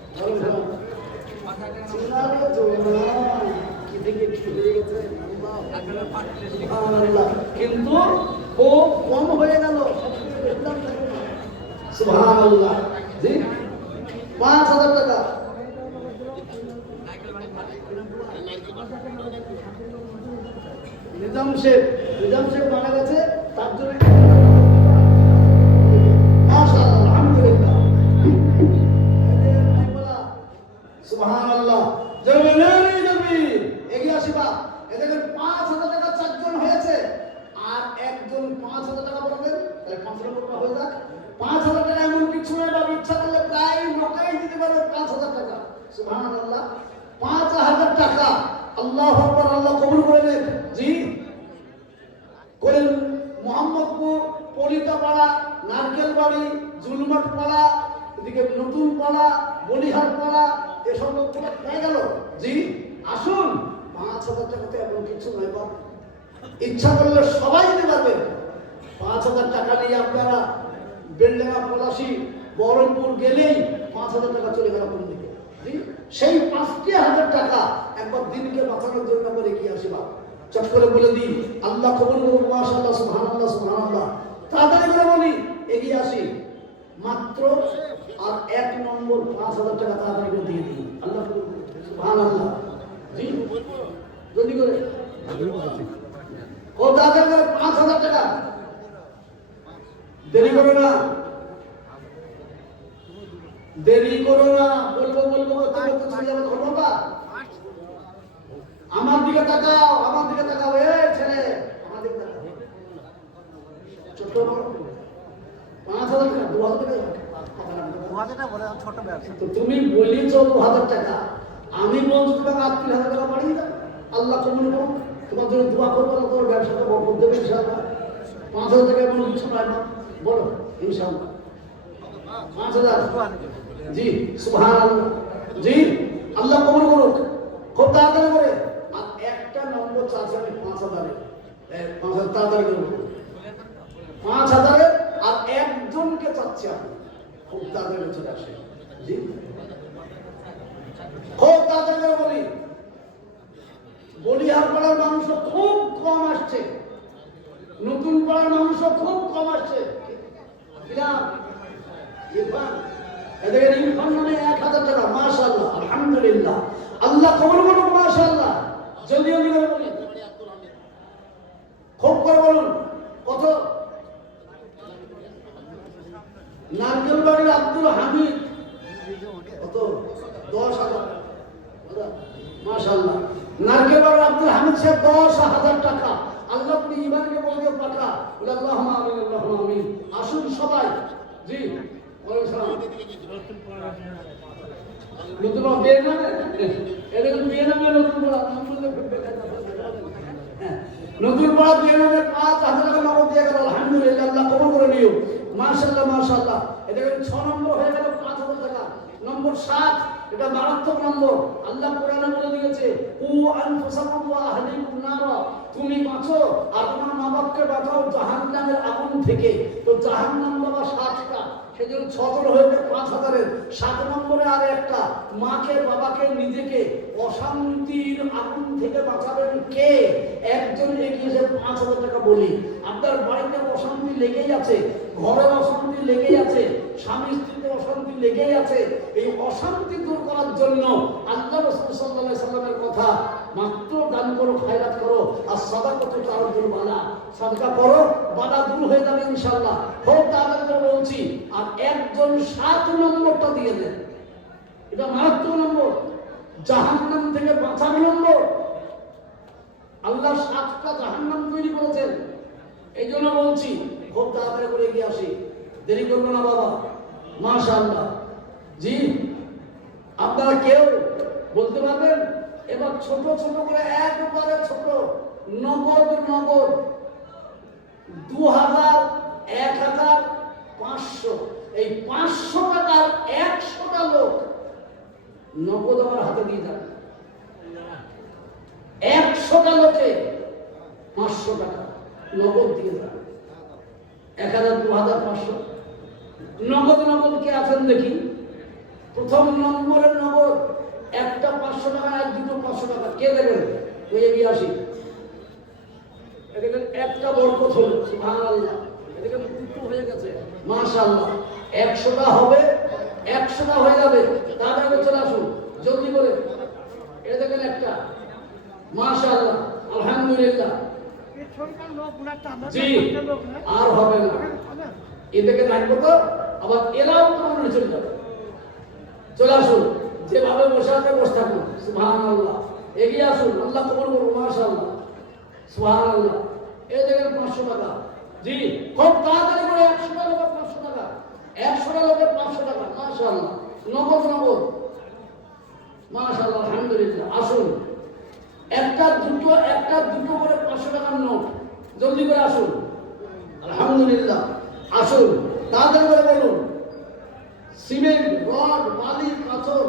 কিন্তু খুব কম হয়ে গেল। সুবহানাল্লাহ। জি 5,000 টাকা। নিজাম শেখ মারা গেছে, তার জন্য মাশাআল্লাহ আলহামদুলিল্লাহ। সুবহানাল্লাহ। এগিয়ে আসিবা। এদের 5,000 টাকা 4 জন হয়েছে, আর একজন 5,000 টাকা বলবেন, তাহলে 5,000 টাকা হয়ে যাক। 5,000 টাকা এমন কিছু নয়, বাবা ইচ্ছা করলে প্রায় নকাই দিতে পারবে 5,000 টাকা। সুবহানাল্লাহ। 5,000 টাকা। আল্লাহু আকবার। আল্লাহ কবুল করে নেন। জি করেন। মোহাম্মদপুর, কলিতাপাড়া, নারকেলবাড়ি, জুলমাট পাড়া, এদিকে নতুন পাড়া, বলিহার পাড়া, এসব লোকগুলো হয়ে গেল। জি আসুন। 5,000 টাকা তো এমন কিছু নয় বাবা, ইচ্ছা করলে সবাই দিতে পারবেন। 5,000 টাকা নিয়ে আপনারা বেলডাঙ্গা, পলাশী, বহরমপুর গেলেই 5,000 টাকা চলে গেল কোন দিকে। সেই 5,000 টাকা একবার দিনকে বাঁচানোর জন্য করে কি আসিবা। চট করে বলে দিই, আল্লাহ কবুল করুন। মাশাআল্লাহ। সুবহানাল্লাহ সুবহানাল্লাহ। তাড়াতাড়ি করে বলি, এগিয়ে আসি। মাত্র আর 1 নম্বর 5,000 টাকা তাড়াতাড়ি করে দিয়ে দিই। আল্লাহ সুবহানাল্লাহ। জি জলদি করে ও দাদা করে 5,000 টাকা। দেরি করো না, দেরি করো না। বলবো তোমার তো চলে যাবে ঘটনাটা। আমার দিকে তাকাও, আমার দিকে তাকাও। এই ছেলে আমার দিকে তাকাও। ছোট 5,000 টাকা, 2,000 টাকা। 2,000 টাকা বলে ছোট ব্যবসা। তো তুমি বলিছ 2,000 টাকা, আমি বলছি তোমাকে 3,000 টাকা বাড়িয়ে দাও। আল্লাহ কবুল করুন। তোমার জন্য দোয়া করবো, তোমার ব্যবসাটা বরকত দেবে ইনশাআল্লাহ। 5,000 টাকা এমন কিছু নয় না, বলো ইনশাআল্লাহ। 5,000। জি সুবহানাল্লাহ। জি আল্লাহ কবুল করুক। খুব তাড়াতাড়ি করে। আর একটা নম্বর চাচ্ছি আমি 5,000 এর। 5,000 তাড়াতাড়ি করে 5,000 এর। আর একজনকে চাচ্ছি আমি, খুব তাড়াতাড়ি চলে আসে। জি খুব তাড়াতাড়ি করে বলি। বলিহার পাড়ার মানুষ খুব কম আসছে, নতুন পাড়ার মানুষ খুব কম আসছে। এদের ইরফান মানে 1,000 টাকা। মাশাআল্লাহ আলহামদুলিল্লাহ। আল্লাহ কবুল করুন। মাশাআল্লাহ। জলদি জলদি করে বলি, খুব করে বলুন। কত? নারকেলবাড়ির আব্দুল হামিদ কত? 10,000। মাশাআল্লাহ। নারকেলবাড়ির আব্দুল হামিদ সাহেব 10,000 টাকা। আল্লাহ তুমি ইমানকে বলে পাঠা। আল্লাহুম্মা আমিন আল্লাহুম্মা আমিন। আসুন সবাই। জি ওয়ালাইকুম সালাম। নতুন বিয়ে না, এরকম বিয়ে নামে নতুন নতুন পাড়া বিয়ে নামে 5,000 টাকা নগদ দিয়ে গেল। আলহামদুলিল্লাহ। আল্লাহ কবুল করে নিও। মাশাআল্লাহ মাশাআল্লাহ। এটা 6 নম্বর হয়ে গেল 5,000 টাকা। নম্বর 7, এটা মারাত্মক নম্বর। আল্লাহ কোরআনে বলে দিয়েছে, উ আনফুসাকুম ওয়া আহলিকুম নারা। তুমি বাঁচো আর তোমার মা বাপকে বাঁচাও জাহান্নামের আগুন থেকে। তো জাহান্নাম বাবা 7টা, সেজন্য 6 জন হয়েছে 5,000 এর। 7 নম্বরে আর একটা, মাকে বাবাকে নিজেকে অশান্তির আগুন থেকে বাঁচাবেন কে? একজন এগিয়ে এসে 5,000 টাকা বলি। আপনার বাড়িতে অশান্তি লেগেই আছে, ঘরে অশান্তি লেগেই আছে, স্বামী স্ত্রীতে অশান্তি লেগেই আছে। এই অশান্তি দূর করার জন্য আল্লাহ রাসূল সাল্লাল্লাহু আলাইহি সাল্লামের কথা মাত্র দান করো, খায়রাত করো, আর সাদাকাতু তারদুল বালা, সাদকা করো, বাধা দূর হয়ে যাবে ইনশাআল্লাহ। খুব তাড়াতাড়ি করে বলছি। আর একজন 7 নম্বরটা দিয়ে দেন, এটা মারাত্মক নম্বর, জাহান্নাম থেকে বাঁচার নম্বর। আল্লাহ 7টা জাহান্নাম তৈরি করেছেন, এই জন্য বলছি খুব তাড়াতাড়ি করে এগিয়ে আসি, দেরি করবো না বাবা। মাশাআল্লাহ। জি, আপনারা কেউ বলতে পারবেন? এবার ছোট ছোট করে, একবারে ছোট, নগদ নগদ 2000, 1000, 500, এই 500 টাকার 100টা লোক নগদ আমার হাতে দিয়ে যান। 100টা লোকে 500 টাকা নগদ দিয়ে যান। 1000, 2000, 500 নগদ। নগদ কে আছেন দেখি? প্রথম নম্বরের নগদ একটা 500 টাকা, আর দুটো 500 টাকা কে দেবেন? ওই এগিয়ে আসি। এদিকে একটা বরকত হলো, সুবহানাল্লাহ। এদিকে দুটো হয়ে গেছে, মাশাআল্লাহ। 100টা হবে, 100টা হয়ে যাবে। তাড়াতাড়ি চলে আসুন, জলদি করে। এটা দেখেন একটা, মাশাআল্লাহ, আলহামদুলিল্লাহ। জি, আর হবে না। এদিকে থাকবো তো, আবার এরাও তো মনে চলে যাবে। চলে আসুন, যেভাবে বসে আছে বসে থাকুন, সুবহানাল্লাহ। এগিয়ে আসুন, আল্লাহ কবুল করুন, মাশাআল্লাহ, সুবহানাল্লাহ। এই দেখেন 500 টাকা। জি, খুব তাড়াতাড়ি করে 100টা লোকের 500 টাকা, 100টা লোকের 500 টাকা, মাশাআল্লাহ। নগদ নগদ, মাশাআল্লাহ, আলহামদুলিল্লাহ। আসুন, একটা দুটো করে 500 টাকার নোট, জলদি করে আসুন, আলহামদুলিল্লাহ। আসুন, তাড়াতাড়ি করে বলুন। সিমেন্ট, রড, বালি, পাথর,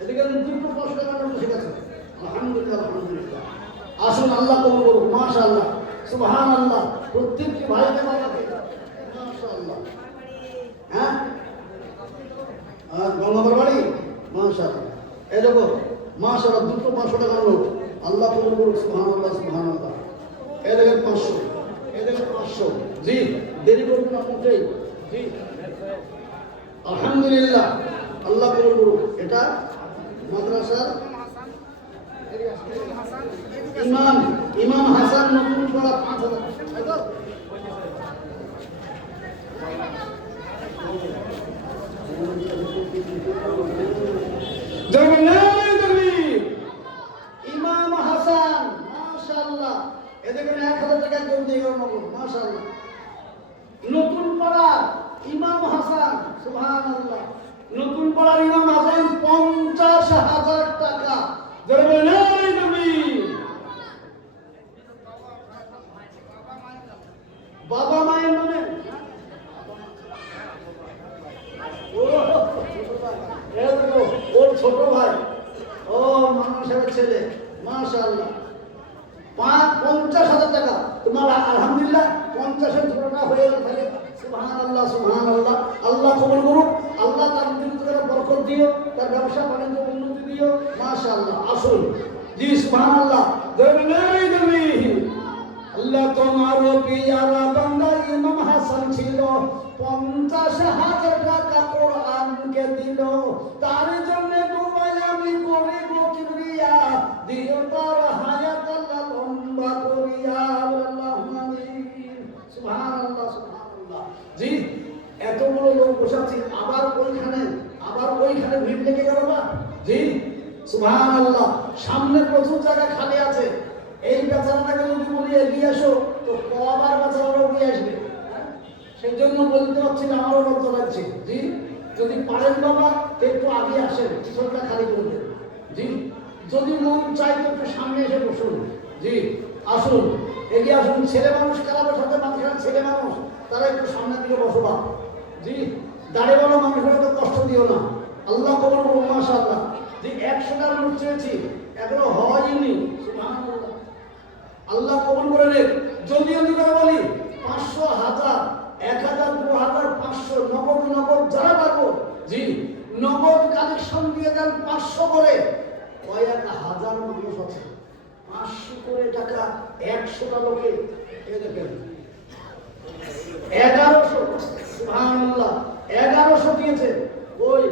এদিকে দুটো 500 টাকার নোট এসে গেছে, আলহামদুলিল্লাহ, আলহামদুলিল্লাহ। আসুন, আল্লাহ কবুল করুন, মাশাআল্লাহ, সুবহানাল্লাহ। প্রত্যেকটি ভাইকে বাবাকে, মাশাআল্লাহ। হ্যাঁ, আর গঙ্গাবার বাড়ি, মাশাআল্লাহ। এই দেখো, মাশাআল্লাহ, দুটো 500 টাকার নোট, আল্লাহ কবুল করুন, সুবহানাল্লাহ, সুবহানাল্লাহ। এই দেখেন 500, এই দেখেন 500। জি, দেরি করবেন না মোটেই। জি, আলহামদুলিল্লাহ, আল্লাহ কবুল করুন। এটা মাদ্রাসার ইমাম হাসান নতুন পাড়া 5000, তাই তো? ইমাম হাসান, মাশাআল্লাহ। এদিকে 1000 টাকা জমি দিয়ে গেল নগদ, মাশাআল্লাহ। নতুন পাড়া ইমাম হাসান, সুবহানাল্লাহ। নতুন পাড়ার ইমাম হাসান 50,000 টাকা। বাবা মায়ের নামে, ওর ছোট ভাই, ও মানুষের ছেলে, মাশাআল্লাহ। 50,000 টাকা। তোমার আলহামদুলিল্লাহ 50-এর ছোটটা হয়ে গেল তাহলে, সুবহানাল্লাহ, সুবহানাল্লাহ। আল্লাহ কবুল করুক, আল্লাহ তার দিলে বরকত দিও, তার ব্যবসা বাণিজ্য উন্নতি দিও, মাশাআল্লাহ। আসুন, জি, সুবহানাল্লাহ। আল্লাহ তোমার পিয়ারা বান্দা ইমাম হাসান ছিল, 50,000 টাকা কোরআনকে দিল, তার জন্য দুবাই আমি করিব কিবরিয়া, দিও তার হায়াত আল্লাহ লম্বা করিয়া, আল্লাহুম্মা আমিন। সুবহানাল্লাহ, সুবহানাল্লাহ। জি, এতগুলো লোক বসাচ্ছি, আবার ওইখানে ভিড় লেগে গেল না? জি, সুবহানাল্লাহ। সামনে প্রচুর জায়গা খালি আছে। এই বেচারাটাকে যদি বলি এগিয়ে এসো, তো কবার বেচারা এগিয়ে আসবে? সেই জন্য বলতে পারছি না, আমারও লজ্জা লাগছে। জি, যদি পারেন বাবা একটু আগে আসেন, পিছনটা খালি করবেন। জি, যদি মন চাই তো একটু সামনে এসে বসুন। জি, আসুন, এগিয়ে আসুন। ছেলে মানুষ কারা বসাতে, মানুষের ছেলে মানুষ, তারা একটু সামনের দিকে বসবা। জি, দাঁড়িয়ে মানুষের তো কষ্ট দিও না, আল্লাহ কবুল করুন, মাশাআল্লাহ। যে 100টা নোট চেয়েছি, এখনো হয়নি, সুবহানাল্লাহ। আল্লাহ কবুল করে নেন। জলদি জলদি করে বলি, 500, 1000, 1000, 2000, 500, নগদ যারা পারবো। জি, নগদ কালেকশন দিয়ে দেন 500 করে। কয়েক হাজার মানুষ আছে, 500 করে টাকা 100টা লোকে, এই দেখেন 1100, সুবহানাল্লাহ, 1100 দিয়েছে। ওই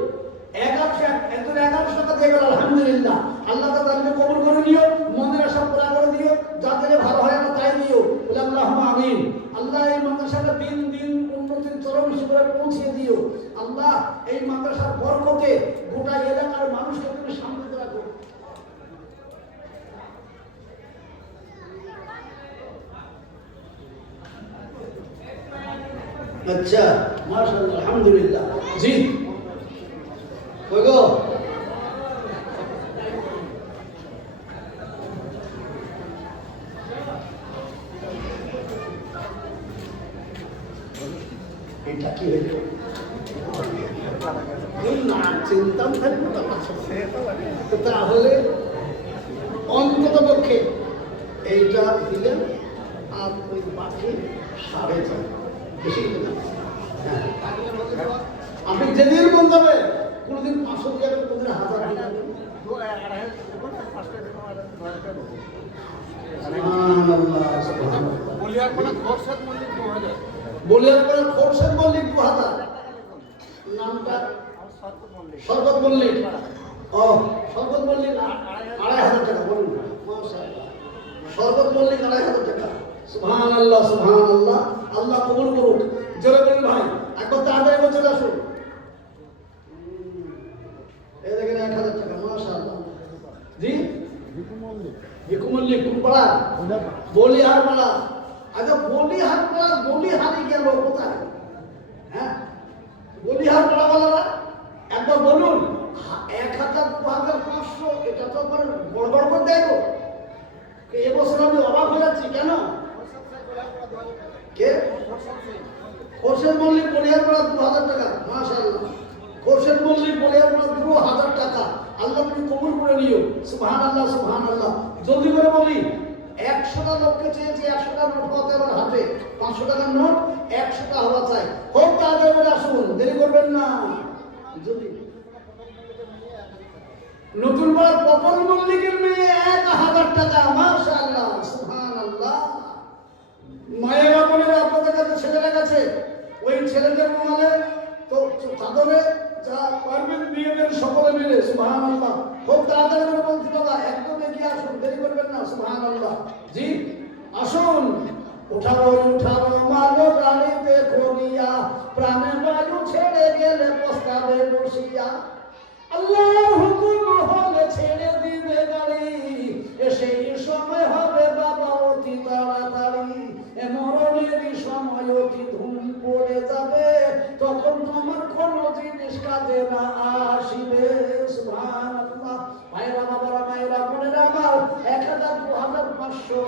1100 টাকা দিয়ে গেল, আলহামদুলিল্লাহ। আল্লাহ তাআলা কবুল করে নিও, মনের আশা পুরা করে দিও। যাদের ভালো হয় না তাই দিও, বলে আল্লাহুম্মা আমিন। আল্লাহ এই মাদ্রাসাটা দিন দিন উন্নতির চরম শিখরে পৌঁছে দিও। আল্লাহ এই মাদ্রাসার বরকতে গোটা এলাকার মানুষকে তুমি শান্তিতে রাখো। আচ্ছা, মাশাআল্লাহ, আলহামদুলিল্লাহ। জি কই গো? এটা কি হইল? না চিন্তাও থাকবে না। তাহলে অন্তত পক্ষে এইটা দিলেন আর ওই বাকি 4.5 বেশি দিলেন। হ্যাঁ, আপনি যেদিন মন যাবে কোনোদিন 500 দিয়ে কোনোদিন 1000 দিয়ে বলিয়ার পরে খোরশেদ মল্লিক 2000। বলিয়ার পরে খোরশেদ মল্লিক 2000। নামটা শরবত মল্লিক। ও শরবত মল্লিক 2500 টাকা বলুন। মাশাআল্লাহ, শরবত মল্লিক 2500 টাকা। সুবহানাল্লাহ, সুবহানাল্লাহ। আল্লাহ কবুল করুক। জোরে বলুন ভাই, একবার তাড়াতাড়ি করে চলে আসুন। এই দেখেন 1000 টাকা। মাশাআল্লাহ। জি ভিকু মল্লিক কোন পাড়া? বলিহার পাড়া। আচ্ছা, বলিহার পাড়া, বলিহারি গেল কোথায়? হ্যাঁ, বলিহার পাড়া বলারা একবার বলুন। 1000, 2500 এটা তো আবার গড়বড় করে দেয় গো। এবছর আমি অবাক হয়ে যাচ্ছি। কেন? কে? খোরশেদ মল্লিক বলিহার পাড়া 2000 টাকা। মাশাআল্লাহ। খোরশেদ মল্লিক বলিহার পাড়া 2000 টাকা। আল্লাহ তুমি কবুল করে নিও। সুবহানাল্লাহ, সুবহানাল্লাহ। জলদি করে বলি, 100টা লোককে চেয়েছি 100টা নোট পাতে আমার হাতে। 500 টাকার নোট 100টা হওয়া চাই। হোক তাড়াতাড়ি করে আসুন, দেরি করবেন না। যদি নতুন পাড়ার পপল মল্লিকের মেয়ে 1000 টাকা। মাশাআল্লাহ, সুবহানাল্লাহ। মায়েরা বোনেরা আপনাদের কাছে ছেলেরা কাছে ওই ছেলেদের রুমালে তো চাদরে যা পারবেন দিয়ে দেন সকলে মিলে। সুবহানাল্লাহ। খুব তাড়াতাড়ি করে বলছি বাবা, একদম এগিয়ে আসুন, দেরি করবেন না। সুবহানাল্লাহ। জি আসুন। উঠাও উঠাও মালো গাড়িতে করিয়া, প্রাণে বায়ু ছেড়ে গেলে প্রস্তাবে বসিয়া। আল্লাহর হুকুম হলে ছেড়ে দিবে গাড়ি, সেই সময় হবে বাবা অতি তাড়াতাড়ি। মরণেরই সময় অতি ধুম পড়ে যাবে, তখন তোমার কোনো জিনিস কাজে না আসিবে। সুবহানাল্লাহ। ভাইরা বাবারা, মায়েরা বোনেরা আমার, 1000, 2500